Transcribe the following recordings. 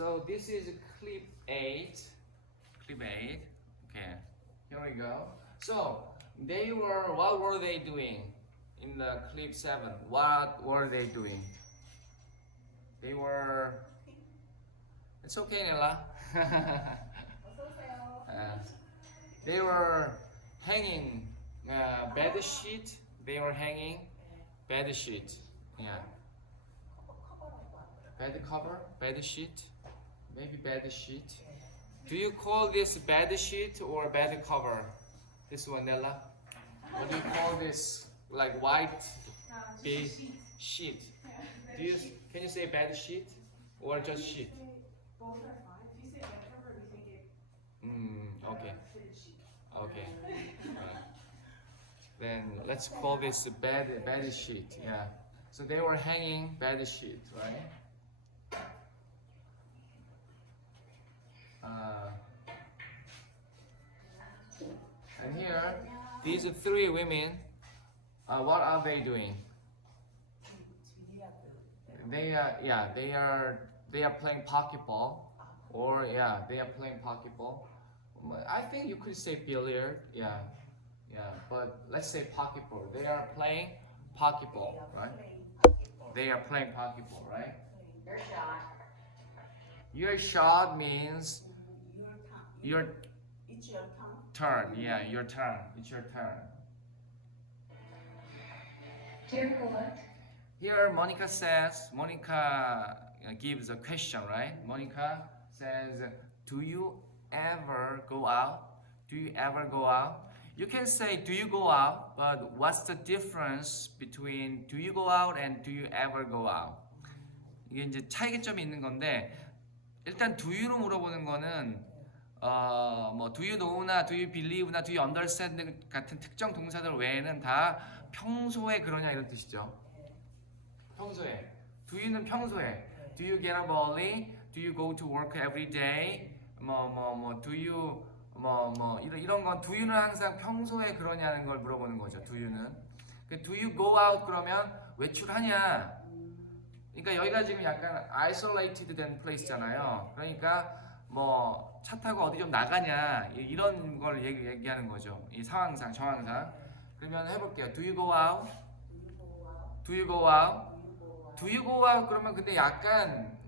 So this is clip 8. Clip 8. Okay, here we go. So what were they doing in the clip 7? What were they doing? They were, it's okay, Nella. They were hanging bed sheet. They were hanging bed sheet. Yeah. Bed cover, bed sheet, maybe bed sheet. Do you call this bed sheet or bed cover? This one, Nella. What do you call this? Like white big sheet. Can you say bed sheet or just sheet? Both are fine. If you say bed cover, we think it. Okay. Fitted sheet. Okay. Then let's call this bed sheet. Yeah. So they were hanging bed sheet, right? And here, these 3 women, what are they doing? They are playing pokeball, or they are playing pokeball. I think you could say billiard, but let's say pokeball. They are playing pokeball, right? They are playing pokeball, right? Your shot. Your shot means your It's your turn. turn. Yeah, your turn. It's your turn. Dear Colette. Here, Monica gives a question, right? Monica says, do you ever go out? Do you ever go out? You can say, do you go out? But what's the difference between do you go out and do you ever go out? 이게 이제 차이점이 있는 건데, 일단 do you로 물어보는 거는 뭐 do you know나 do you believe나 do you understand 같은 특정 동사들 외에는 다 평소에 그러냐 이런 뜻이죠. 평소에. Do you는 평소에. Do you get up early? Do you go to work every day? do you 이런 건 do you는 항상 평소에 그러냐는 걸 물어보는 거죠. Do you는. Do you go out 그러면 외출하냐? 그러니까 여기가 지금 약간 isolated 된 place잖아요. 그러니까 뭐 차 타고 어디 좀 나가냐 이런 걸 얘기하는 거죠. 이 상황상, 정황상. 그러면 해볼게요. Do you go out? Do you go out? Do you go out 그러면 근데 약간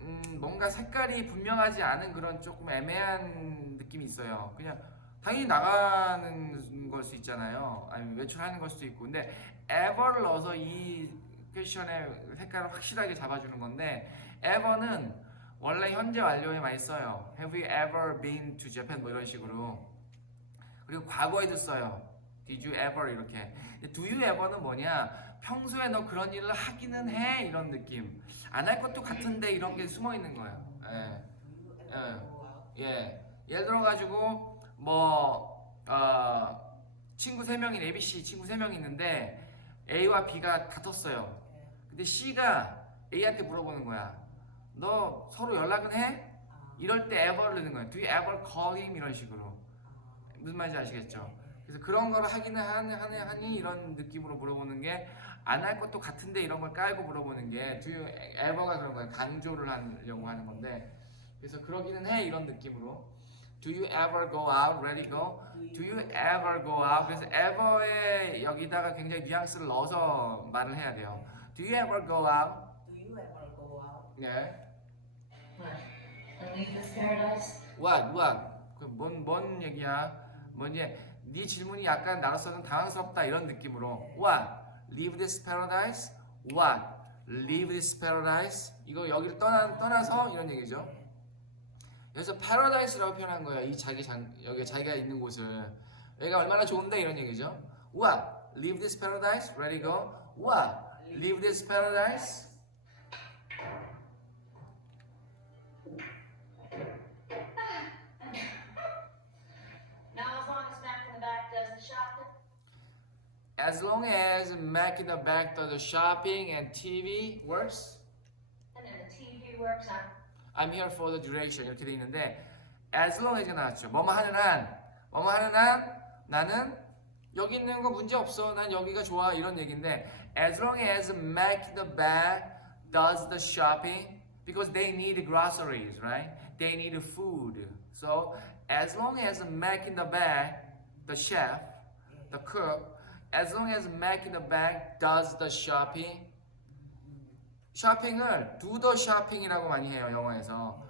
뭔가 색깔이 분명하지 않은 그런 조금 애매한 느낌이 있어요. 그냥 당연히 나가는 걸 수 있잖아요. 아니면 외출하는 걸 수도 있고. 근데 ever를 넣어서 이 퀘션의 색깔을 확실하게 잡아주는 건데 ever는 원래 현재 완료에 많이 써요. Have you ever been to Japan? 뭐 이런 식으로. 그리고 과거에도 써요. Did you ever? 이렇게. Do you ever는 뭐냐? 평소에 너 그런 일을 하기는 해 이런 느낌. 안 할 것도 같은데 이런 게 숨어 있는 거예요. 예를 들어 가지고 친구 3명인 ABC 친구 3명 있는데 A와 B가 다퉜어요. 근데 C가 A한테 물어보는 거야. 너 서로 연락은 해? 이럴 때 ever를 넣는 거예요. Do you ever call him? 이런 식으로. 무슨 말인지 아시겠죠? 그래서 그런 걸 하기는 하니 이런 느낌으로 물어보는 게 안 할 것도 같은데 이런 걸 깔고 물어보는 게 do you ever가 그런 거예요. 강조를 하려고 하는 건데 그래서 그러기는 해 이런 느낌으로 Do you ever go out? Ready go? Do you ever go out? 그래서 ever에 여기다가 굉장히 뉘앙스를 넣어서 말을 해야 돼요. Do you ever go out? Do you ever go out? 네. What? And leave this paradise? What? 뭔 얘기야? 네 질문이 약간 나로서는 당황스럽다 이런 느낌으로 What? Leave this paradise? What? Leave this paradise? 이거 여기를 떠나서 이런 얘기죠. 여기서 paradise라고 표현한 거예요. 여기 자기가 있는 곳을 여기가 얼마나 좋은데 이런 얘기죠. What? Leave this paradise? Ready go? What? Leave this paradise? Now as long as Mac in the back does the shopping. As long as Mac in the back does the shopping and TV works, And then the TV works on. I'm here for the duration 이렇게 돼 있는데 as long as가 나왔죠. 뭐뭐 하는 한 나는 여기 있는 거 문제 없어. 난 여기가 좋아 이런 얘기인데 as long as Mac in the back does the shopping because they need groceries, right? They need food. So as long as Mac in the bag, the chef, the cook, as long as Mac in the bag does the shopping, 쇼핑을 do the shopping이라고 많이 해요 영어에서.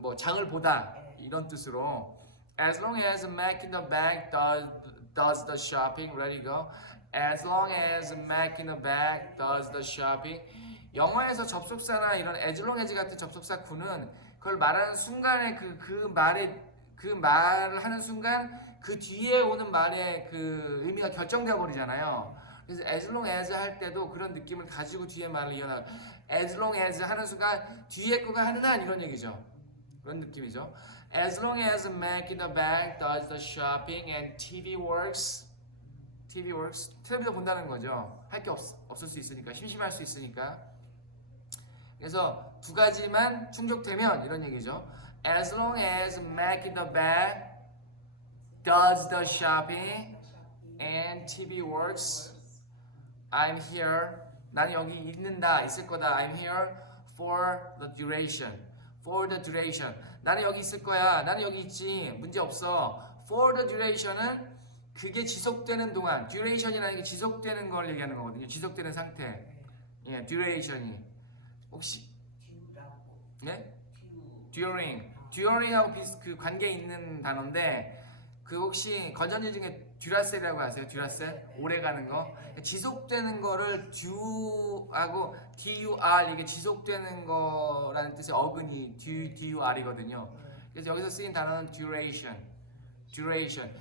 뭐 장을 보다 이런 뜻으로. As long as Mac in the bag does the shopping, ready go. As long as Mac in the bag does the shopping. 영어에서 접속사나 이런 as long as 같은 접속사 구는 그걸 말하는 순간에 그 말을 하는 순간 그 뒤에 오는 말의 그 의미가 결정되어 버리잖아요. 그래서 as long as 할 때도 그런 느낌을 가지고 뒤에 말을 이어나가. as long as 하는 순간 뒤에 거가 하는 한 이런 얘기죠. 그런 느낌이죠. As long as Mac in the bag does the shopping and TV works. 텔레비전 본다는 거죠. 할 게 없을 수 있으니까, 심심할 수 있으니까. 그래서 두 가지만 충족되면 이런 얘기죠. As long as Mac in the bag does the shopping and TV works, I'm here. 나는 여기 있는다, 있을 거다. I'm here for the duration. For the duration. 나는 여기 있을 거야. 나는 여기 있지. 문제 없어. For the duration은 그게 지속되는 동안. duration이라는 게 지속되는 걸 얘기하는 거거든요. 지속되는 상태. 예, duration이. 혹시 네? during하고 그 관계 있는 단어인데 그 혹시 건전지 중에 듀라셀이라고 아세요? 듀라셀? 오래 가는 거. 지속되는 거를 du하고 dur 이게 지속되는 거라는 뜻의 어근이 dur이거든요. 그래서 여기서 쓰인 단어는 duration.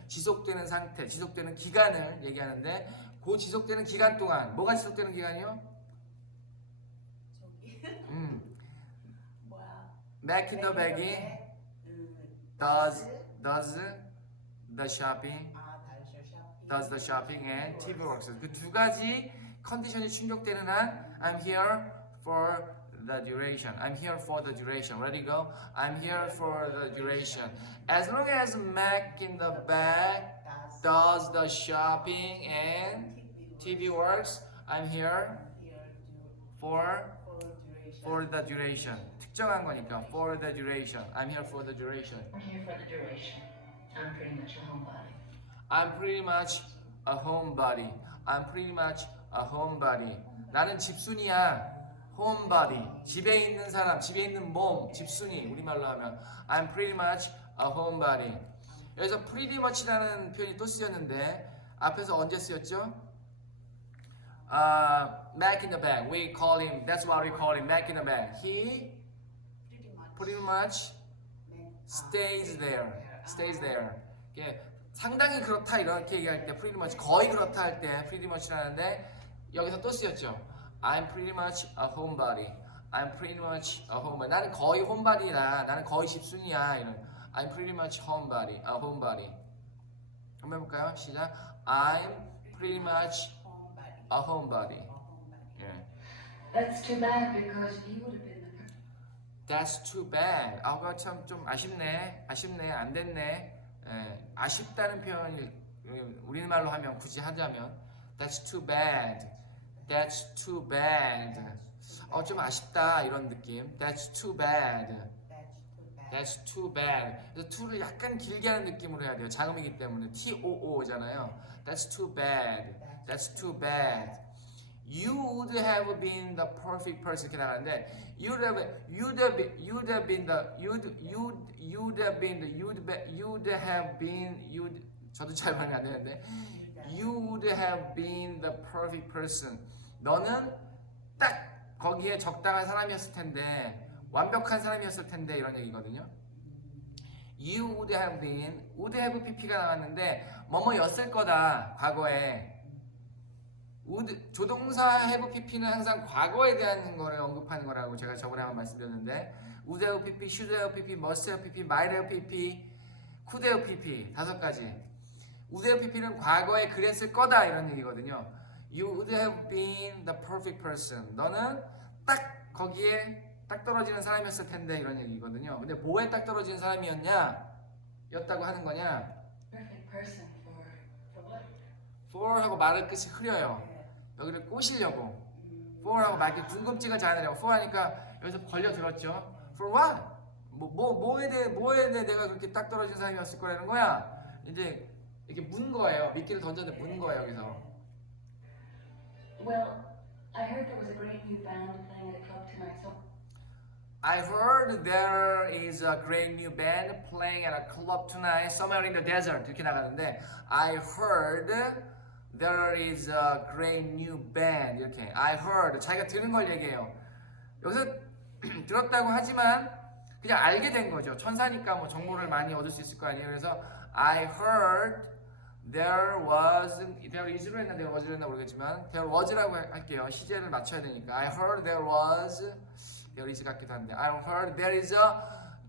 지속되는 상태, 지속되는 기간을 얘기하는데 그 지속되는 기간 동안 뭐가 지속되는 기간이요? 뭐야? Mac in the bag이 does the shopping and TV works. 그 두 가지 컨디션이 충족되는 한 I'm here for the duration. I'm here for the duration. Ready go? I'm here for the duration. As long as Mac in the bag does the shopping and TV works, I'm here for the duration. 특정한 거니까 for the duration. I'm here for the duration. I'm here for the duration. I'm pretty much a homebody. I'm pretty much a homebody. I'm pretty much a homebody. 나는 집순이야. homebody. 집에 있는 사람, 집에 있는 몸, 집순이. 우리말로 하면 I'm pretty much a homebody. 여기서 pretty much라는 표현이 또 쓰였는데 앞에서 언제 쓰였죠? Mac in the bag. We call him. That's what we call him. Mac in the bag. He pretty much stays there. 이게 상당히 그렇다 이렇게 얘기할 때 pretty much 거의 그렇다 할 때 pretty much라는데 여기서 또 쓰였죠. I'm pretty much a homebody. I'm pretty much a homebody. 나는 거의 홈바디다. 나는 거의 집순이야. 이런. I'm pretty much a homebody. 한번 해볼까요? 시작. I'm pretty much a homebody. 예. That's too bad because you would have been the That's too bad. 아, 그거 참 좀 아쉽네. 안 됐네. 예, 아쉽다는 표현이 우리말로 하면 굳이 하자면 That's too bad. 좀 아쉽다 이런 느낌. That's too bad. 그래서 to를 약간 길게 하는 느낌으로 해야 돼요. 자음이기 때문에 TOO잖아요. That's too bad. You would have been the perfect person 이렇게 나가는데 you'd have been 저도 잘 말이 안 되는데 you would have been the perfect person. 너는 딱 거기에 적당한 사람이었을 텐데 완벽한 사람이었을 텐데 이런 얘기거든요. You would have pp가 나왔는데 뭐뭐였을 거다 과거에. 조동사 have pp는 항상 과거에 대한 거를 언급하는 거라고 제가 저번에 한번 말씀드렸는데 would have pp, should have pp, must have pp, might have pp, could have pp 5가지. would have pp는 과거에 그랬을 거다 이런 얘기거든요. You would have been the perfect person. 너는 딱 거기에 딱 떨어지는 사람이었을 텐데 이런 얘기거든요. 근데 뭐에 딱 떨어지는 사람이었다고 하는 거냐? perfect person for what? for 하고 말을 끝이 흐려요. 여기를 꼬시려고. for 하고 막 이렇게 궁금증을 자아내려고. for 하니까 여기서 걸려 들었죠. For what? 뭐에 대해 내가 그렇게 딱 떨어진 사람이었을 거라는 거야. 이제 이렇게 문 거예요. 미끼를 던졌는데 문 거예요 여기서. Well, I heard there was a great new band playing at a club tonight, so I heard there is a great new band playing at a club tonight somewhere in the desert 이렇게 나가는데 I heard there is a great new band 이렇게 I heard 자기가 들은 걸 얘기해요. 여기서 들었다고 하지만 그냥 알게 된 거죠. 천사니까 뭐 정보를 많이 얻을 수 있을 거 아니에요. 그래서 I heard there is로 했나 there was로 했나 모르겠지만 there was라고 할게요. 시제를 맞춰야 되니까 I heard there is 같기도 한데 I heard there is a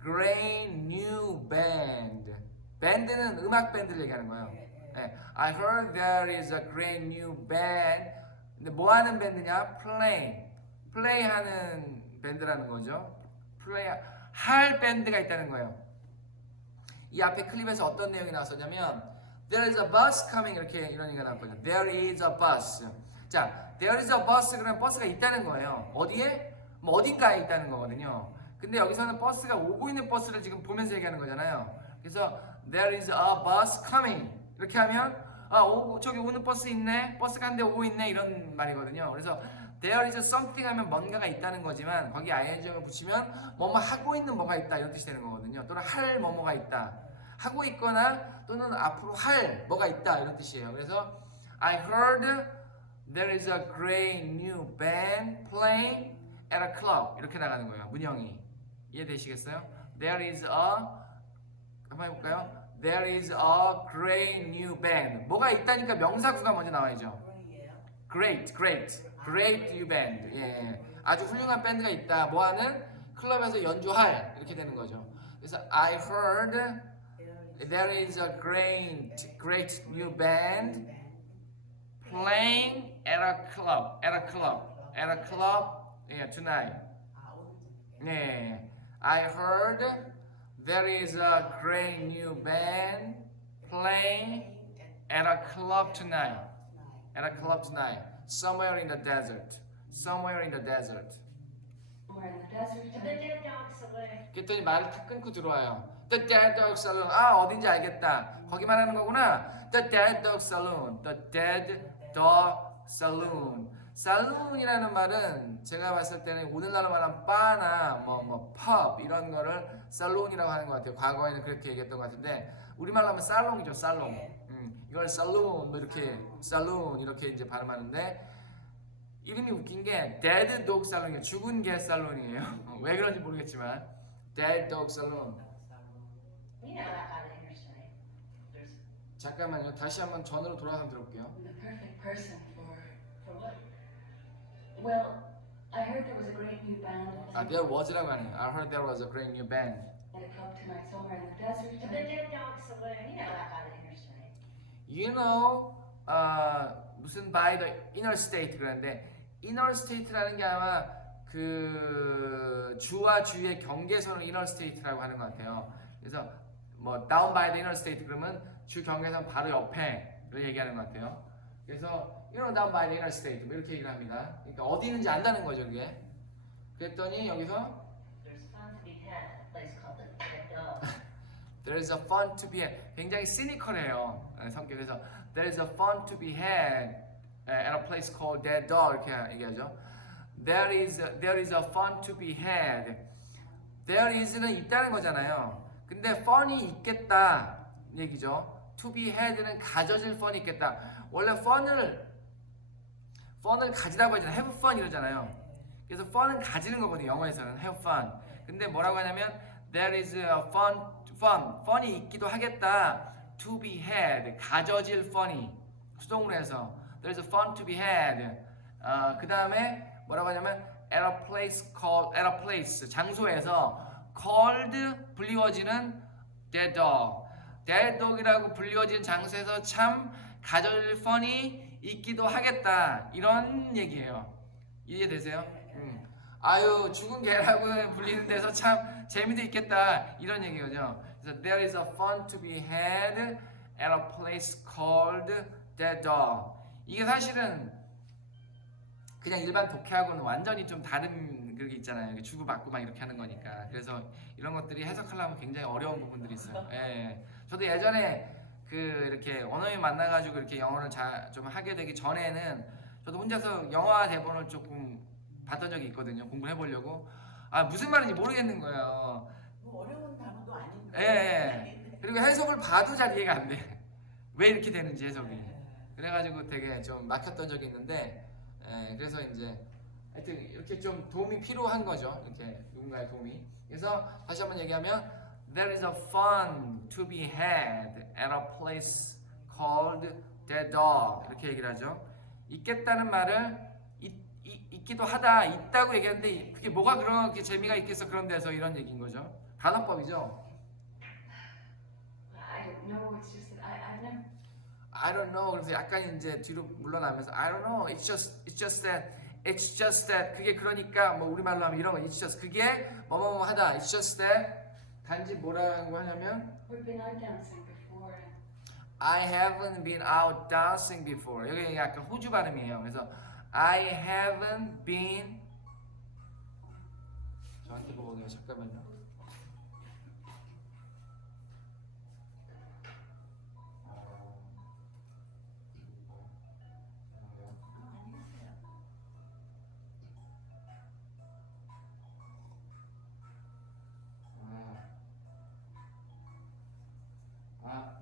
great new band. 밴드는 음악 밴드를 얘기하는 거예요. 네. I heard there is a great new band. 근데 뭐 하는 밴드냐? play 하는 밴드라는 거죠. 할 밴드가 있다는 거예요. 이 앞에 클립에서 어떤 내용이 나왔었냐면 There is a bus coming 이런 얘기가 나왔거든요. There is a bus. 자, there is a bus 그러면 버스가 있다는 거예요. 어디에? 뭐 어딘가에 있다는 거거든요. 근데 여기서는 버스가 오고 있는 버스를 지금 보면서 얘기하는 거잖아요. 그래서 There is a bus coming 이렇게 하면 저기 오는 버스 있네. 버스가 한 대 오고 있네 이런 말이거든요. 그래서 There is something 하면 뭔가가 있다는 거지만 거기 ing을 붙이면 뭐뭐 하고 있는 뭐가 있다 이런 뜻이 되는 거거든요. 또는 할 뭐뭐가 있다. 하고 있거나 또는 앞으로 할 뭐가 있다 이런 뜻이에요. 그래서 I heard there is a great new band playing at a club 이렇게 나가는 거예요. 문형이 이해되시겠어요? There is a 한번 해볼까요? There is a great new band. 뭐가 있다니까 명사구가 먼저 나와야죠. Great new band. 예, 아주 훌륭한 밴드가 있다. 뭐하는? 클럽에서 연주할 이렇게 되는 거죠. 그래서 I heard there is a great new band playing at a club tonight. 네, I heard there is a great new band playing at a club tonight. Somewhere in the desert. somewhere in the desert. The dead dog saloon. 그랬더니 말을 탁 끊고 들어와요. The Dead Dog Saloon. 아 어딘지 알겠다. 거기 말하는 거구나. The Dead Dog Saloon. The Dead Dog Saloon. 살룬이라는 말은 제가 봤을 때는 오늘날로 말하면 바나 뭐 펍 이런 거를 살론이라고 하는 것 같아요. 과거에는 그렇게 얘기했던 것 같은데 우리말로 하면 살롱이죠. 살롱. 이걸 살론 뭐 이렇게 살론 이렇게 이제 발음하는데 이름이 웃긴 게 Dead Dog Saloon이에요. 죽은 개 살론이에요. 왜 그런지 모르겠지만 Dead Dog Saloon. You know that by the interstate. There's 잠깐만요. 다시 한번 전으로 돌아가서 들어볼게요. the perfect person for what? Well, I heard there was a great new band 아, there was라고 하네요. I heard there was a great new band. at a club tonight somewhere in the desert. The dead dog saloon. You know that by the interstate. You know, 무슨 by the interstate 그러는데 interstate라는 게 아마 그 주와 주의 경계선을 interstate라고 하는 것 같아요. 그래서 뭐 down by the interstate 그러면 주 경계선 바로 옆에를 얘기하는 것 같아요. 그래서 you know down by the interstate 뭐 이렇게 얘기를 합니다. 그러니까 어디 있는지 안다는 거죠, 그게. 그랬더니 여기서 There's fun to be had at a place called the Dead Dog. there is a fun to be had. 굉장히 시니컬해요. 성격에서 there is a fun to be had at a place called Dead Dog 이렇게 얘기하죠. There is a fun to be had. There is는 있다는 거잖아요. 근데 fun이 있겠다 얘기죠. To be had는 가져질 fun이 있겠다. 원래 fun을 가지라고 하잖아요. have fun 이러잖아요. 그래서 fun은 가지는 거거든요. 영어에서는 have fun. 근데 뭐라고 하냐면 there is a fun이 있기도 하겠다. To be had 가져질 fun이 수동으로 해서 there is a fun to be had. 그 다음에 뭐라고 하냐면 at a place 장소에서 called 불리워지는 dead dog이라고 불리워지는 장소에서 참 가져질 fun이 있기도 하겠다 이런 얘기예요. 이해되세요? 아유 죽은 개라고 불리는 데서 참 재미도 있겠다 이런 얘기거든요. 그래서 there is a fun to be had at a place called dead dog. 이게 사실은 그냥 일반 독해하고는 완전히 좀 다른 그렇게 있잖아요. 이렇게 주고받고 막 이렇게 하는 거니까. 그래서 이런 것들이 해석하려면 굉장히 어려운 부분들이 있어요. 예. 저도 예전에 그 이렇게 원어민 만나가지고 이렇게 영어를 좀 하게 되기 전에는 저도 혼자서 영화 대본을 조금 봤던 적이 있거든요. 공부를 해보려고. 아 무슨 말인지 모르겠는 거예요. 뭐 어려운 단어도 아닌데. 예. 그리고 해석을 봐도 잘 이해가 안 돼. 왜 이렇게 되는지 해석이. 그래가지고 되게 좀 막혔던 적이 있는데, 그래서 이제 하여튼 이렇게 좀 도움이 필요한 거죠. 이렇게 누군가의 도움이. 그래서 다시 한번 얘기하면 There is a fun to be had at a place called the dog. 이렇게 얘기를 하죠. 있겠다는 말을 있기도 하다, 있다고 얘기하는데 그게 뭐가 그렇게 재미가 있겠어 그런 데서 이런 얘기인 거죠. 단어법이죠. I don't know. It's just that I never. I don't know. 그래서 약간 이제 뒤로 물러나면서 I don't know. It's just that. 그게 그러니까 뭐 우리말로 하면 이런 거. It's just 그게 뭐뭐뭐 하다. It's just that. 단지 뭐라고 하냐면 We've been out dancing before. I haven't been out dancing before. 여기 약간 호주 발음이에요. 그래서 I haven't been 저한테 보거든요. 잠깐만요.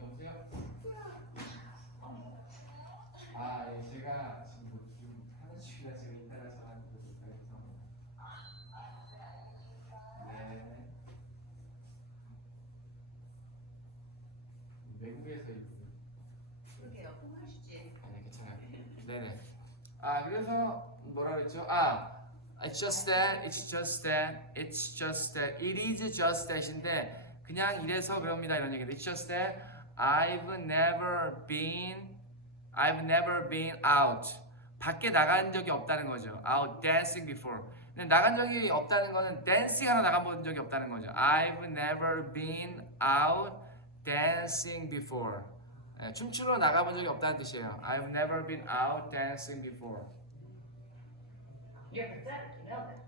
여보세요? 예, 제가 지금 좀 하는 중이라 제가 이따가 전화드리도록 하겠습니다. 네. 외국에서 그러게요. 통화하시지. 네, 괜찮아요. 네네. 그래서 뭐라 그랬죠? It's just that, it is just that인데 그냥 이래서 그럽니다 이런 얘기인데 It's just that I've never been out. 밖에 나간 적이 없다는 거죠. Out dancing before. 근데 나간 적이 없다는 거는 댄싱 하러 나가본 적이 없다는 거죠. I've never been out dancing before. 춤추러 나가본 적이 없다는 뜻이에요. I've never been out dancing before. You're pathetic. You know that.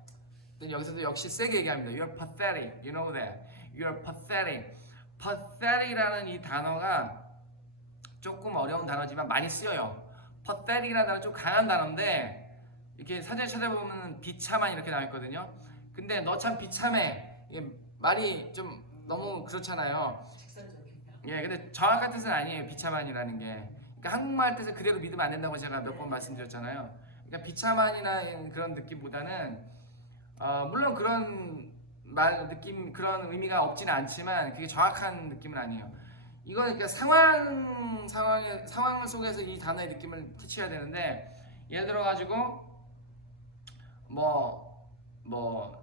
근데 여기서도 역시 세게 얘기합니다. You're pathetic. You know that. You're pathetic. pathetic이라는 이 단어가 조금 어려운 단어지만 많이 쓰여요. pathetic이라는 단어 좀 강한 단어인데 이렇게 사전에 찾아보면 비참한 이렇게 나와 있거든요. 근데 너 참 비참해. 이게 말이 좀 너무 그렇잖아요. 예, 근데 정확한 뜻은 아니에요. 비참한이라는 게. 그러니까 한국말 뜻을 그대로 믿으면 안 된다고 제가 몇 번 말씀드렸잖아요. 그러니까 비참한이라는 그런 느낌보다는 물론 그런 말 느낌 그런 의미가 없지는 않지만 그게 정확한 느낌은 아니에요. 이건 그러니까 상황 속에서 이 단어의 느낌을 캐치해야 되는데 예를 들어 가지고 뭐라고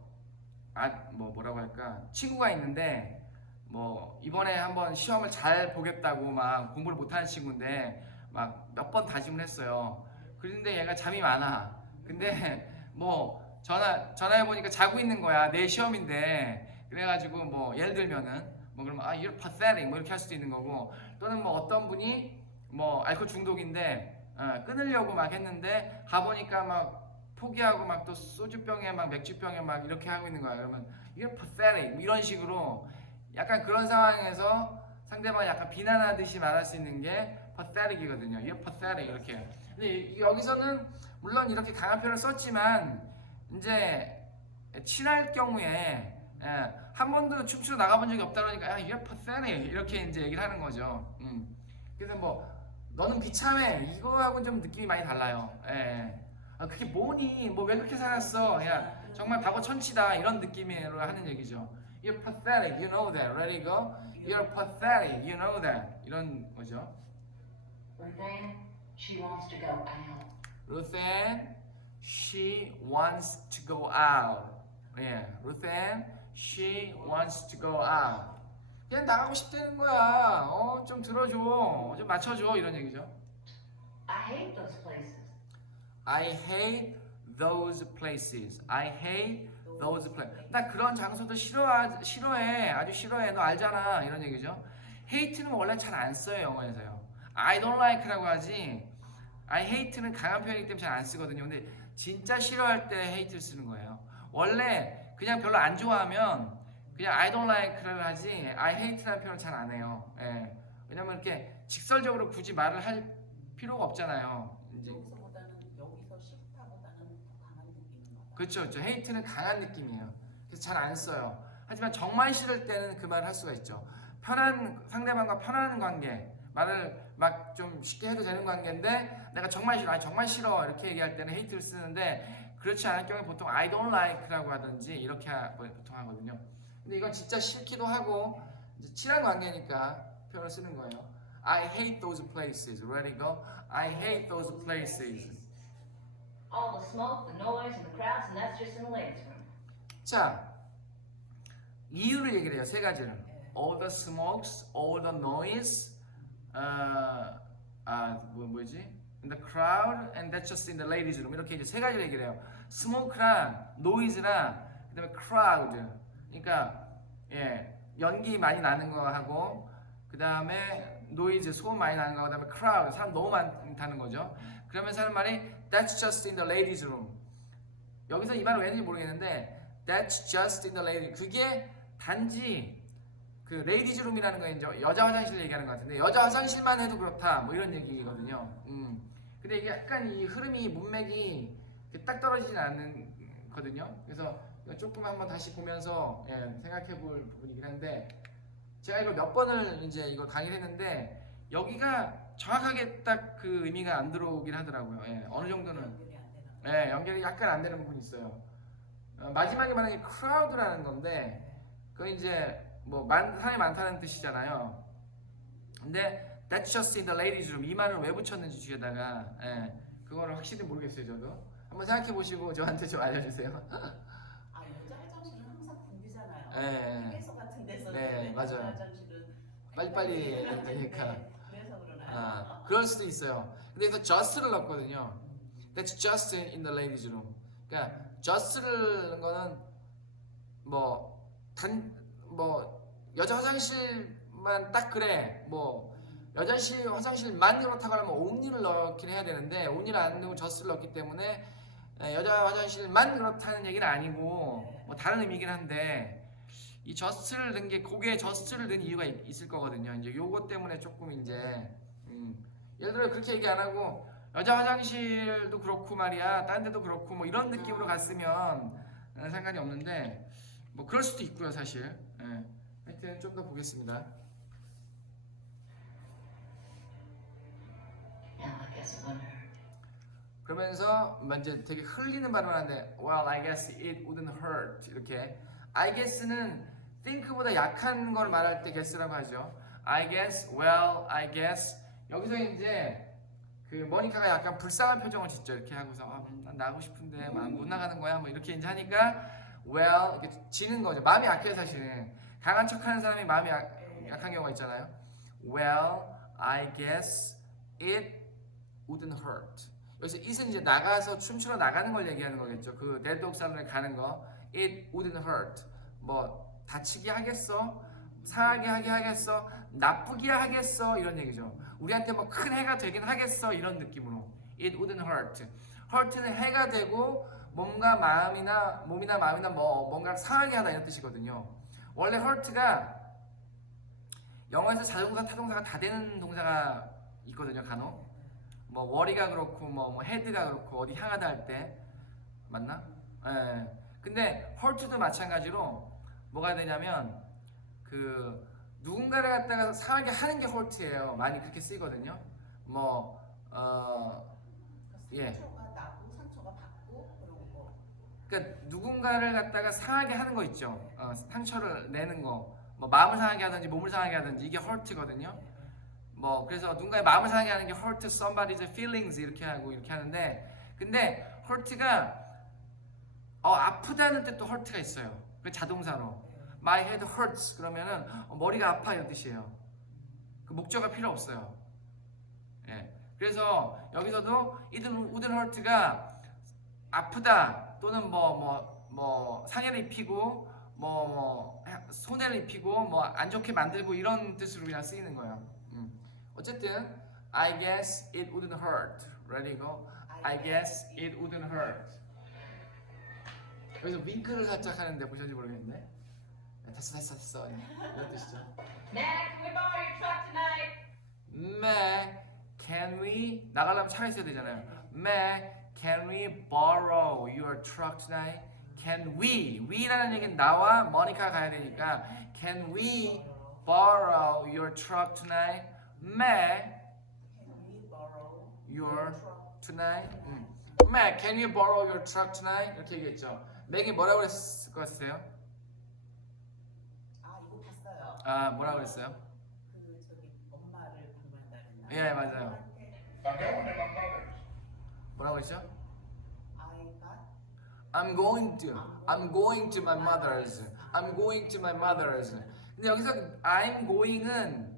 할까 친구가 있는데 뭐 이번에 한번 시험을 잘 보겠다고 막 공부를 못하는 친구인데 막 몇 번 다짐을 했어요. 그런데 얘가 잠이 많아. 근데 뭐 전화해 보니까 자고 있는 거야. 내 시험인데. 그래가지고 뭐 예를 들면은 뭐 그러면 you're pathetic 뭐 이렇게 할 수도 있는 거고 또는 뭐 어떤 분이 뭐 알코올 중독인데 끊으려고 막 했는데 가보니까 막 포기하고 막 또 소주병에 막 맥주병에 막 이렇게 하고 있는 거야. 그러면 you're pathetic 뭐 이런 식으로 약간 그런 상황에서 상대방을 약간 비난하듯이 말할 수 있는 게 pathetic이거든요. You're pathetic 이렇게. 근데 여기서는 물론 이렇게 강한 표현을 썼지만 이제 친할 경우에 한 번도 춤추러 나가본 적이 없다 그러니까 야, you're pathetic 이렇게 이제 얘기를 하는 거죠. 그래서 뭐 너는 비참해 이거하고는 좀 느낌이 많이 달라요. 그게 뭐니? 뭐 왜 그렇게 살았어? 야 정말 바보 천치다 이런 느낌으로 하는 얘기죠. You're pathetic, you know that. Ready go? You're pathetic, you know that. 이런 거죠. Ruthann, she wants to go out. Ruthann, she wants to go out. Ruthann, she wants to go out. 그냥 나가고 싶다는 거야. 좀 들어줘, 좀 맞춰줘 이런 얘기죠. I hate those places. I hate those places. I hate those places. 나 그런 장소도 싫어해. 아주 싫어해. 너 알잖아. 이런 얘기죠. hate는 원래 잘 안 써요 영어에서요. I don't like라고 하지. I hate는 강한 표현이기 때문에 잘 안 쓰거든요. 근데 진짜 싫어할 때 hate를 쓰는 거예요. 원래 그냥 별로 안 좋아하면 그냥 I don't like를 하지 I hate라는 표현을 잘 안 해요. 예. 왜냐면 이렇게 직설적으로 굳이 말을 할 필요가 없잖아요. 이제 여기서보다는 여기서 싫다보다는 더 강한 느낌인 것 같아요. 그렇죠, 그렇죠. 헤이트는 강한 느낌이에요. 그래서 잘 안 써요. 하지만 정말 싫을 때는 그 말을 할 수가 있죠. 편한 상대방과 편한 관계, 말을 막 좀 쉽게 해도 되는 관계인데 내가 정말 싫어, 아니 정말 싫어 이렇게 얘기할 때는 헤이트를 쓰는데 그렇지 않을 경우에 보통 I don't like라고 하든지 이렇게 보통 하거든요. 근데 이건 진짜 싫기도 하고 이제 친한 관계니까 표현을 쓰는 거예요. I hate those places. Ready go? I hate those places. All the smoke, the noise, and the crowds, and that's just in the ladies' room. 자, 이유를 얘기를 해요. 세 가지를. All the smokes, all the noise, 뭐지? And the crowd, and that's just in the ladies' room. 이렇게 이제 세 가지를 얘기를 해요. smoke랑 noise랑 그다음에 crowd. 그러니까 예, 연기 많이 나는 거 하고 그다음에 noise 소음 많이 나는 거 그다음에 crowd 사람 너무 많다는 거죠. 그러면서 하는 말이 that's just in the ladies' room. 여기서 이 말을 왜 했는지 모르겠는데 that's just in the ladies. 그게 단지 그 레이디즈 룸이라는 거 이제 여자 화장실 얘기하는 것 같은데 여자 화장실만 해도 그렇다 뭐 이런 얘기거든요. 근데 이게 약간 이 흐름이 문맥이 딱 떨어지진 않거든요. 그래서 조금 한번 다시 보면서 예, 생각해볼 부분이긴 한데 제가 이걸 몇 번을 이제 이걸 강의를 했는데 여기가 정확하게 딱 그 의미가 안 들어오긴 하더라고요. 예, 어느 정도는 연결이 안 되나? 예, 연결이 약간 안 되는 부분이 있어요. 마지막에 말하는 게 crowd라는 건데 그 이제 뭐 사람이 많다는 뜻이잖아요. 근데 that's just in the ladies room 이 말을 왜 붙였는지 뒤에다가 예, 그거를 확실히 모르겠어요. 저도 한번 생각해 보시고 저한테 좀 알려주세요. 아 여자 화장실은 항상 붐비잖아요. 예, 휴게소 같은 데서 네, 여자 맞아요. 화장실은 빨리빨리 해야 되니까. 네, 그래서 그러나요? 그럴 수도 있어요. 근데 여기서 just를 넣었거든요. That's just in the ladies room. 그러니까 just를 넣은 거는 뭐 여자 화장실만 딱 그래. 뭐 여자 화장실만 그렇다고 하면 only를 넣긴 해야 되는데 only를 안 넣고 just를 넣었기 때문에 여자 화장실만 그렇다는 얘기는 아니고 뭐 다른 의미긴 한데 이 just를 넣은 게 거기에 just를 넣은 이유가 있을 거거든요. 이제 요거 때문에 조금 이제 예를 들어 그렇게 얘기 안 하고 여자 화장실도 그렇고 말이야 딴 데도 그렇고 뭐 이런 느낌으로 갔으면 상관이 없는데 뭐 그럴 수도 있고요 사실. 예. 하여튼 좀 더 보겠습니다. Now I guess it wouldn't hurt. 그러면서 이제 되게 흘리는 발음을 하는데 well I guess it wouldn't hurt 이렇게 I guess는 think보다 약한 걸 말할 때 guess라고 하죠. I guess, well, I guess 여기서 이제 그 모니카가 약간 불쌍한 표정을 짓죠. 이렇게 하고서 난 나가고 싶은데 못 나가는 거야 뭐 이렇게 이제 하니까 well 이렇게 지는 거죠. 마음이 약해요 사실은. 강한 척하는 사람이 마음이 약한 경우가 있잖아요. Well, I guess it wouldn't hurt. 여기서 it은 이제 나가서 춤추러 나가는 걸 얘기하는 거겠죠. 그 데드독 살론에 가는 거. It wouldn't hurt. 뭐 다치게 하겠어? 상하게 하게 하겠어? 나쁘게 하겠어? 이런 얘기죠. 우리한테 뭐 큰 해가 되긴 하겠어? 이런 느낌으로. It wouldn't hurt. hurt는 해가 되고 몸과 마음이나 몸이나 마음이나 뭐 뭔가 상하게 하다 이런 뜻이거든요. 원래 hurt가 영어에서 자동사, 타동사가 다 되는 동사가 있거든요. 간혹. 뭐 worry가 그렇고 뭐 head가 그렇고 어디 향하다 할 때 맞나? 예. 근데 hurt도 마찬가지로 뭐가 되냐면 그 누군가를 갖다가 상하게 하는 게 hurt예요. 많이 그렇게 쓰이거든요. 예. 상처가 나고 상처가 받고 그러고 뭐. 그러니까 누군가를 갖다가 상하게 하는 거 있죠. 상처를 내는 거. 뭐 마음을 상하게 하든지 몸을 상하게 하든지 이게 hurt거든요. 뭐 그래서 누군가의 마음을 상하게 하는 게 hurt somebody's feelings 이렇게 하고 이렇게 하는데 근데 hurt가 아프다는 뜻도 hurt가 있어요. 그 자동사로 my head hurts 그러면은 머리가 아파 이런 뜻이에요. 그 목적가 필요 없어요. 예. 그래서 여기서도 it wouldn't hurt가 아프다 또는 뭐 상해를 입히고 뭐 손해를 입히고 뭐 안 좋게 만들고 이런 뜻으로 그냥 쓰이는 거예요. 어쨌든 I guess it wouldn't hurt. Ready go? I guess it wouldn't hurt. 여기서 윙크를 살짝 하는데 보셨는지 모르겠는데. 됐어. 이런 뜻이죠. Mac, can we borrow your truck tonight? Mac, can we 나가려면 차가 있어야 되잖아요. Mac, can we borrow your truck tonight? Can we라는 얘기는 나와 모니카가 가야 되니까 can we borrow your truck tonight? Mac, Can we borrow your tonight? Mac, can you borrow your truck tonight? 이렇게 얘기했죠. 맥이 뭐라고 그랬을 것 같으세요? 아 이거 봤어요. 아, 뭐라고 그랬어요? 그 저기 엄마를 방문한다는 날. 예, 맞아요. I'm going to my mother's. 뭐라고 했죠? I got I'm going to my mother's. I'm going to my mother's. 근데 여기서 I'm going은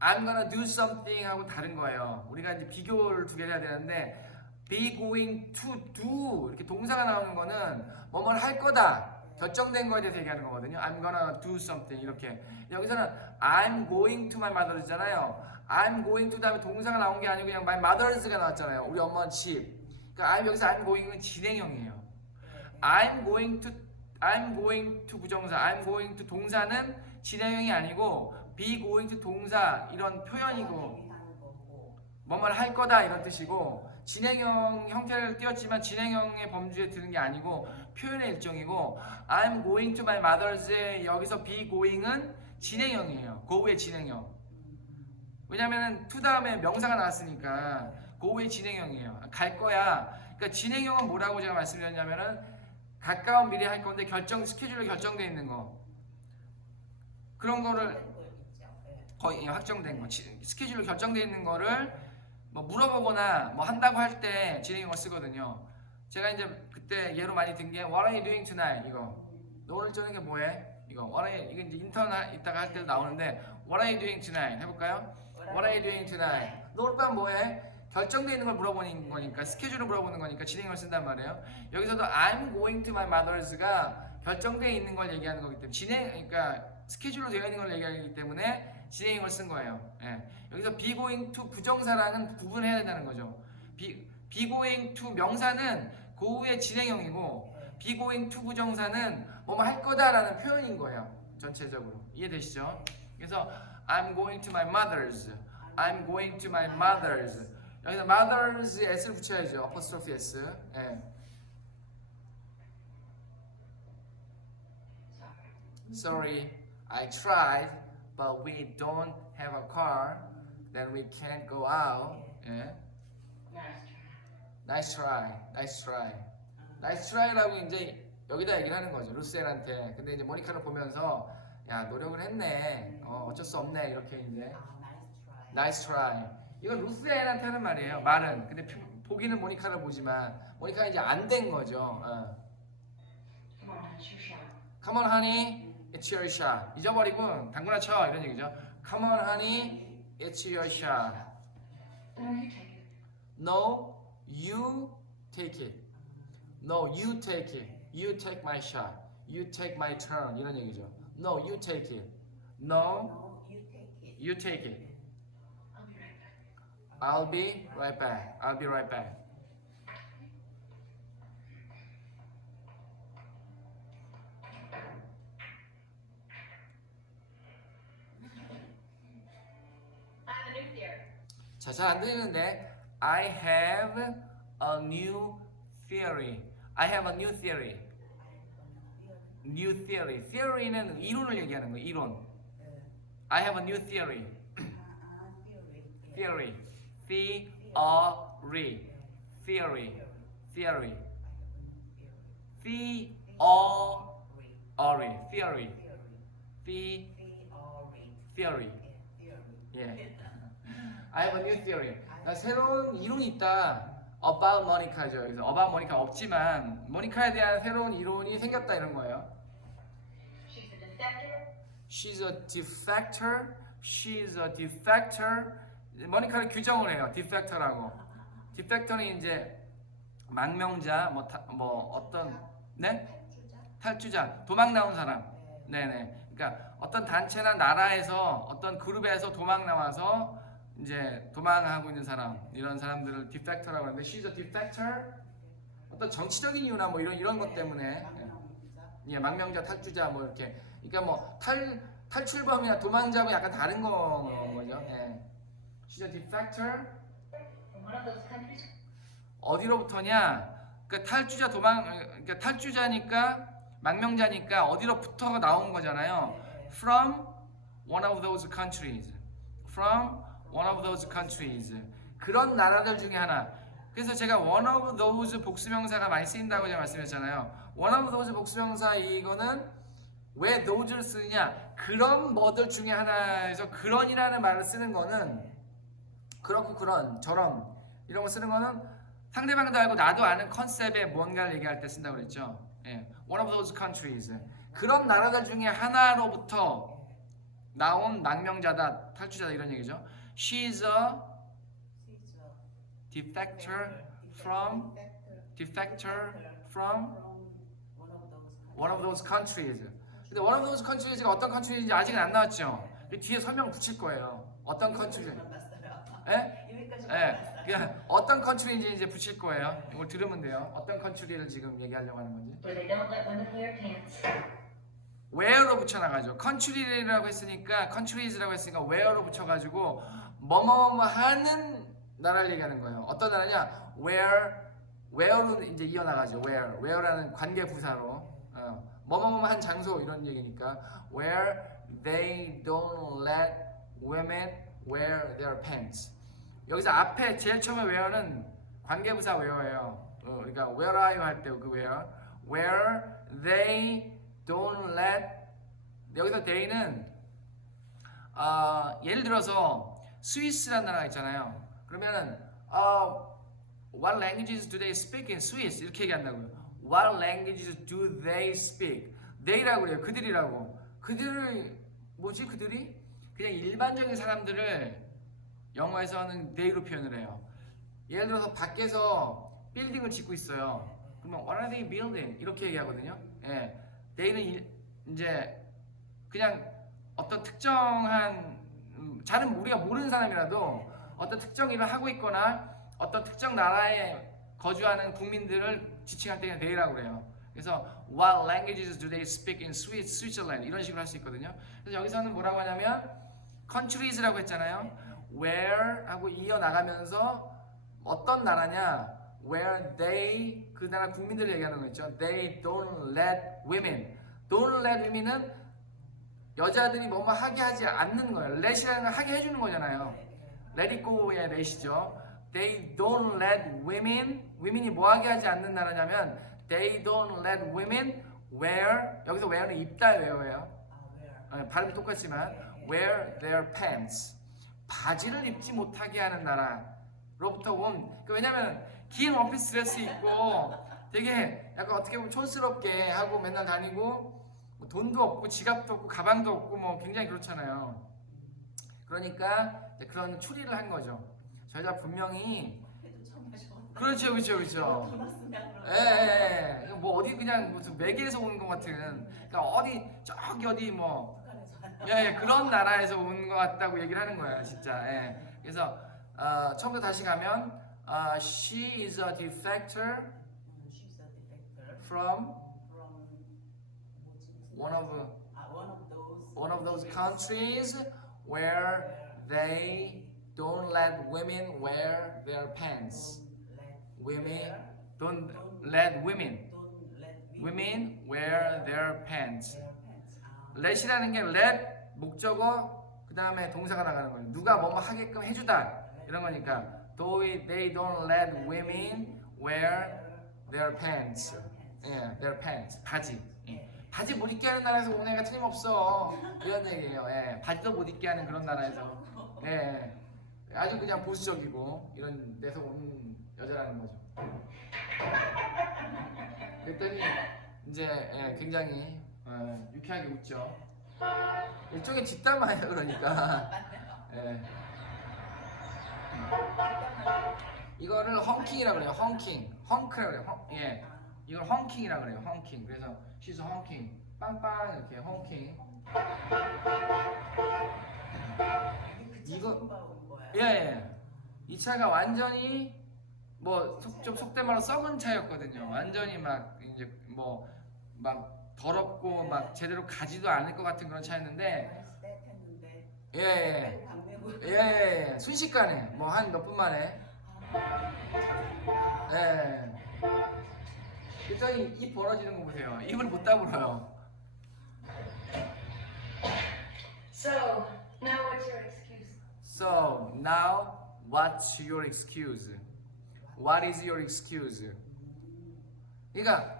I'm gonna do something 하고 다른 거예요. 우리가 이제 비교를 두 개를 해야 되는데 be going to do 이렇게 동사가 나오는 거는 뭐뭘 할 거다. 결정된 거에 대해서 얘기하는 거거든요. I'm gonna do something 이렇게. 여기서는 I'm going to my mother's잖아요. I'm going to 다음에 동사가 나온 게 아니고 그냥 my mother's가 나왔잖아요. 우리 엄마 집. 그러니까 여기서 I'm going은 진행형이에요. I'm going to 부정사, I'm going to 동사는 진행형이 아니고 be going to 동사 이런 표현이고 얘기하는 거고. 뭐뭘 할 거다 이런 뜻이고 진행형 형태를 띄었지만 진행형의 범주에 드는 게 아니고 표현의 일종이고 I'm going to my mother's 여기서 be going은 진행형이에요. go의 진행형. 왜냐면은 to 다음에 명사가 나왔으니까 go의 진행형이에요. 갈 거야. 그러니까 진행형은 뭐라고 제가 말씀드렸냐면은 가까운 미래에 할 건데 스케줄로 결정되어 있는 거. 그런 거를 그런 거 있죠. 예. 거의 확정된 거. 스케줄로 결정되어 있는 거를 뭐 물어보거나 뭐 한다고 할 때 진행형을 쓰거든요. 제가 이제 그때 예로 많이 든 게 What are you doing tonight? 이거. 너 오늘 저녁에 뭐해? 이거. 이거 이제 인턴 이따가 할 때도 나오는데 What are you doing tonight? 해볼까요? What are you doing tonight? 너 오늘 밤 뭐해? 결정되어 있는 걸 물어보는 거니까 스케줄을 물어보는 거니까 진행형을 쓴단 말이에요. 여기서도 I'm going to my mother's가 결정되어 있는 걸 얘기하는 거기 때문에 그러니까 스케줄로 되어 있는 걸 얘기하기 때문에 진행형을 쓴 거예요. 예. 여기서 be going to 부정사랑은 구분해야 된다는 거죠. be going to 명사는 그 후에 진행형이고 be going to 부정사는 뭐뭐 할 거다라는 표현인 거예요. 전체적으로 이해되시죠? 그래서 I'm going to my mother's. I'm going to my mother's. 여기서 mother's s를 붙여야죠. apostrophe s. 예. Sorry, I tried, but we don't have a car. Then we can't go out. 예. Nice try. Nice try. Nice try라고 이제 여기다 얘기를 하는 거죠. 루셀한테. 근데 이제 모니카를 보면서 야 노력을 했네. 어쩔 수 없네 이렇게 이제. 아, nice try. Nice try. 이건 루셀한테 하는 말이에요. 말은. 근데 보기는 모니카를 보지만 모니카가 이제 안 된 거죠. Come on, it's your shot. Come on, honey, it's your shot. 잊어버리고 당구나 쳐 이런 얘기죠. Come on, honey, it's your shot. No, you take it. No, you take it. No, you take it. You take my shot. You take my turn. 이런 얘기죠. No, you take it. No, No, you take it. you take it. I'll be right back. I'll be right back. I'll be right back. I have a new theory. 자, 잘 안 들리는데 I have a new theory. I have a new theory. New theory. Theory는 이론을 얘기하는 거예요. 이론. I have a new theory. theory. Theory. Theory. Theory. Theory. Theory. Theory. Theory. 예. I have a new theory. 나 새로운 이론이 있다. About Monica죠. 그래서 About Monica 없지만 모니카에 대한 새로운 이론이 생겼다 이런 거예요. She's a defector. She's a defector. She's a defector. 모니카를 규정을 해요. defector라고. defector는 이제 망명자, 뭐 어떤 네? 탈주자, 도망 나온 사람. 네네. 그러니까 어떤 단체나 나라에서 어떤 그룹에서 도망 나와서 이제 도망하고 있는 사람 이런 사람들을 defector라고 하는데 she's a defector. 어떤 어떤 정치적인 이유나 뭐 이런 것 때문에 예, 망명자, 탈주자 뭐 이렇게 그러니까 뭐 탈출범이나 도망자하고 약간 다른 거죠. 예. She's a defector. From one of those countries? 어디로부터냐? 그러니까 그러니까 탈주자니까 망명자니까 어디로부터가 나온 거잖아요. From one of those countries. From one of those countries. 그런 나라들 중에 하나. 그래서 제가 one of those 복수명사가 많이 쓰인다고 제가 말씀했잖아요. one of those 복수명사 이거는 왜 those를 쓰느냐? 그런 뭐들 중에 하나에서 그런이라는 말을 쓰는 거는 그렇고 그런 저런 이런 거 쓰는 거는 상대방도 알고 나도 아는 컨셉의 뭔가를 얘기할 때 쓴다고 그랬죠. 예. one of those countries. 그런 나라들 중에 하나로부터 나온 망명자다, 탈주자다 이런 얘기죠. She's a defector from one of those countries. 근데 one of those countries가 어떤 country인지 아직은 안 나왔죠. 뒤에 설명 붙일 거예요. 어떤 country? 예? 예. 그냥 어떤 country인지 이제 붙일 거예요. 이걸 들으면 돼요. 어떤 country를 지금 얘기하려고 하는 건지. Where they don't let women wear pants. where로 붙여나가죠. country라고 했으니까 countries라고 했으니까 where로 붙여가지고 뭐뭐뭐 하는 나라를 얘기하는 거예요. 어떤 나라냐? where로 이제 이어나가죠. where라는 관계 부사로 뭐뭐뭐 한 장소 이런 얘기니까 where they don't let women wear their pants. 여기서 앞에 제일 처음에 where는 관계 부사 where예요. 그러니까 where are you 할 때 그 where they don't let 여기서 they는 예를 들어서 스위스라는 나라가 있잖아요. 그러면은 what languages do they speak in Swiss? 이렇게 얘기한다고요. What languages do they speak? they라고 그래요. 그들이라고. 그들이 뭐지? 그들이 그냥 일반적인 사람들을 영어에서는 they로 표현을 해요. 예를 들어서 밖에서 빌딩을 짓고 있어요. 그러면 what are they building? 이렇게 얘기하거든요. 예. they는 이제 그냥 어떤 특정한 잘은 우리가 모르는 사람이라도 어떤 특정 일을 하고 있거나 어떤 특정 나라에 거주하는 국민들을 지칭할 때 그냥 they라고 그래요. 그래서 what languages do they speak in Switzerland? 이런 식으로 할 수 있거든요. 그래서 여기서는 뭐라고 하냐면 countries라고 했잖아요. where 하고 이어나가면서 어떤 나라냐? where they 그 나라 국민들을 얘기하는 거죠. They don't let women. Don't let women은 여자들이 뭐뭐 하게 하지 않는 거예요. let이라는 걸 하게 해주는 거잖아요. let it go의 let이죠. They don't let women이 뭐 하게 하지 않는 나라냐면 They don't let women wear 여기서 wear는 입다 wear예요. 발음이 똑같지만 wear their pants. 바지를 입지 못하게 하는 나라로부터 온 왜냐면 긴 원피스 드레스 입고 되게 약간 어떻게 보면 촌스럽게 하고 맨날 다니고 뭐 돈도 없고 지갑도 없고 가방도 없고 뭐 굉장히 그렇잖아요. 그러니까 이제 그런 추리를 한 거죠. 저 여자 분명히 그렇죠. 예. 뭐 어디 그냥 무슨 매개에서 오는 것 같은 그러니까 어디 저기 어디 뭐 예, 그런 나라에서 온 것 같다고 얘기를 하는 거예요, 진짜. 예. 그래서 처음부터 다시 가면 she is a defector from one of those countries where they don't let women wear their pants. Don't let women wear their pants. let이라는 게 let 목적어 그 다음에 동사가 나가는 거예요. 누가 뭐뭐 하게끔 해주다 이런 거니까 they don't let women wear their pants. 예, their pants 바지. 예. 바지 못 입게 하는 나라에서 온 애가 틀림없어 이런 얘기예요. 예, 바지도 못 입게 하는 그런 나라에서 예, 아주 그냥 보수적이고 이런 데서 온 여자라는 거죠. 그랬더니 이제 예, 굉장히 유쾌하게 웃죠. 일종의 뒷담화예요, 그러니까. 예. 이거를 헝킹이라고 그래요. 헝크라고 그래요. 예. 이걸 헝킹이라고 그래요. 헝킹. 그래서 she's 헝킹. 빵빵 이렇게 헝킹. 이거 예. 이 차가 완전히 뭐 좀 속된 말로 썩은 차였거든요. 완전히 막 이제 뭐 막 더럽고 막 제대로 가지도 않을 것 같은 그런 차였는데 했는데 예, 밥 내고 예, 순식간에 뭐 한 몇 분 만에 예. 그랬더니 입 벌어지는 거 보세요. 입을 못 다물어요. So, now what's your excuse? So now what's your excuse? What is your excuse? 그러니까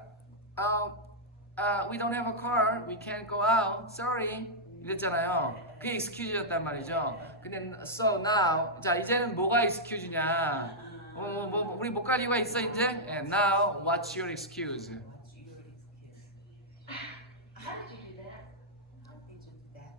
we don't have a car, we can't go out, sorry 이랬잖아요. 그게 excuse였단 말이죠. 근데 so now 자 이제는 뭐가 excuse냐? 뭐 우리 못 갈 이유가 있어 이제? 예, now what's your excuse? How did you do that?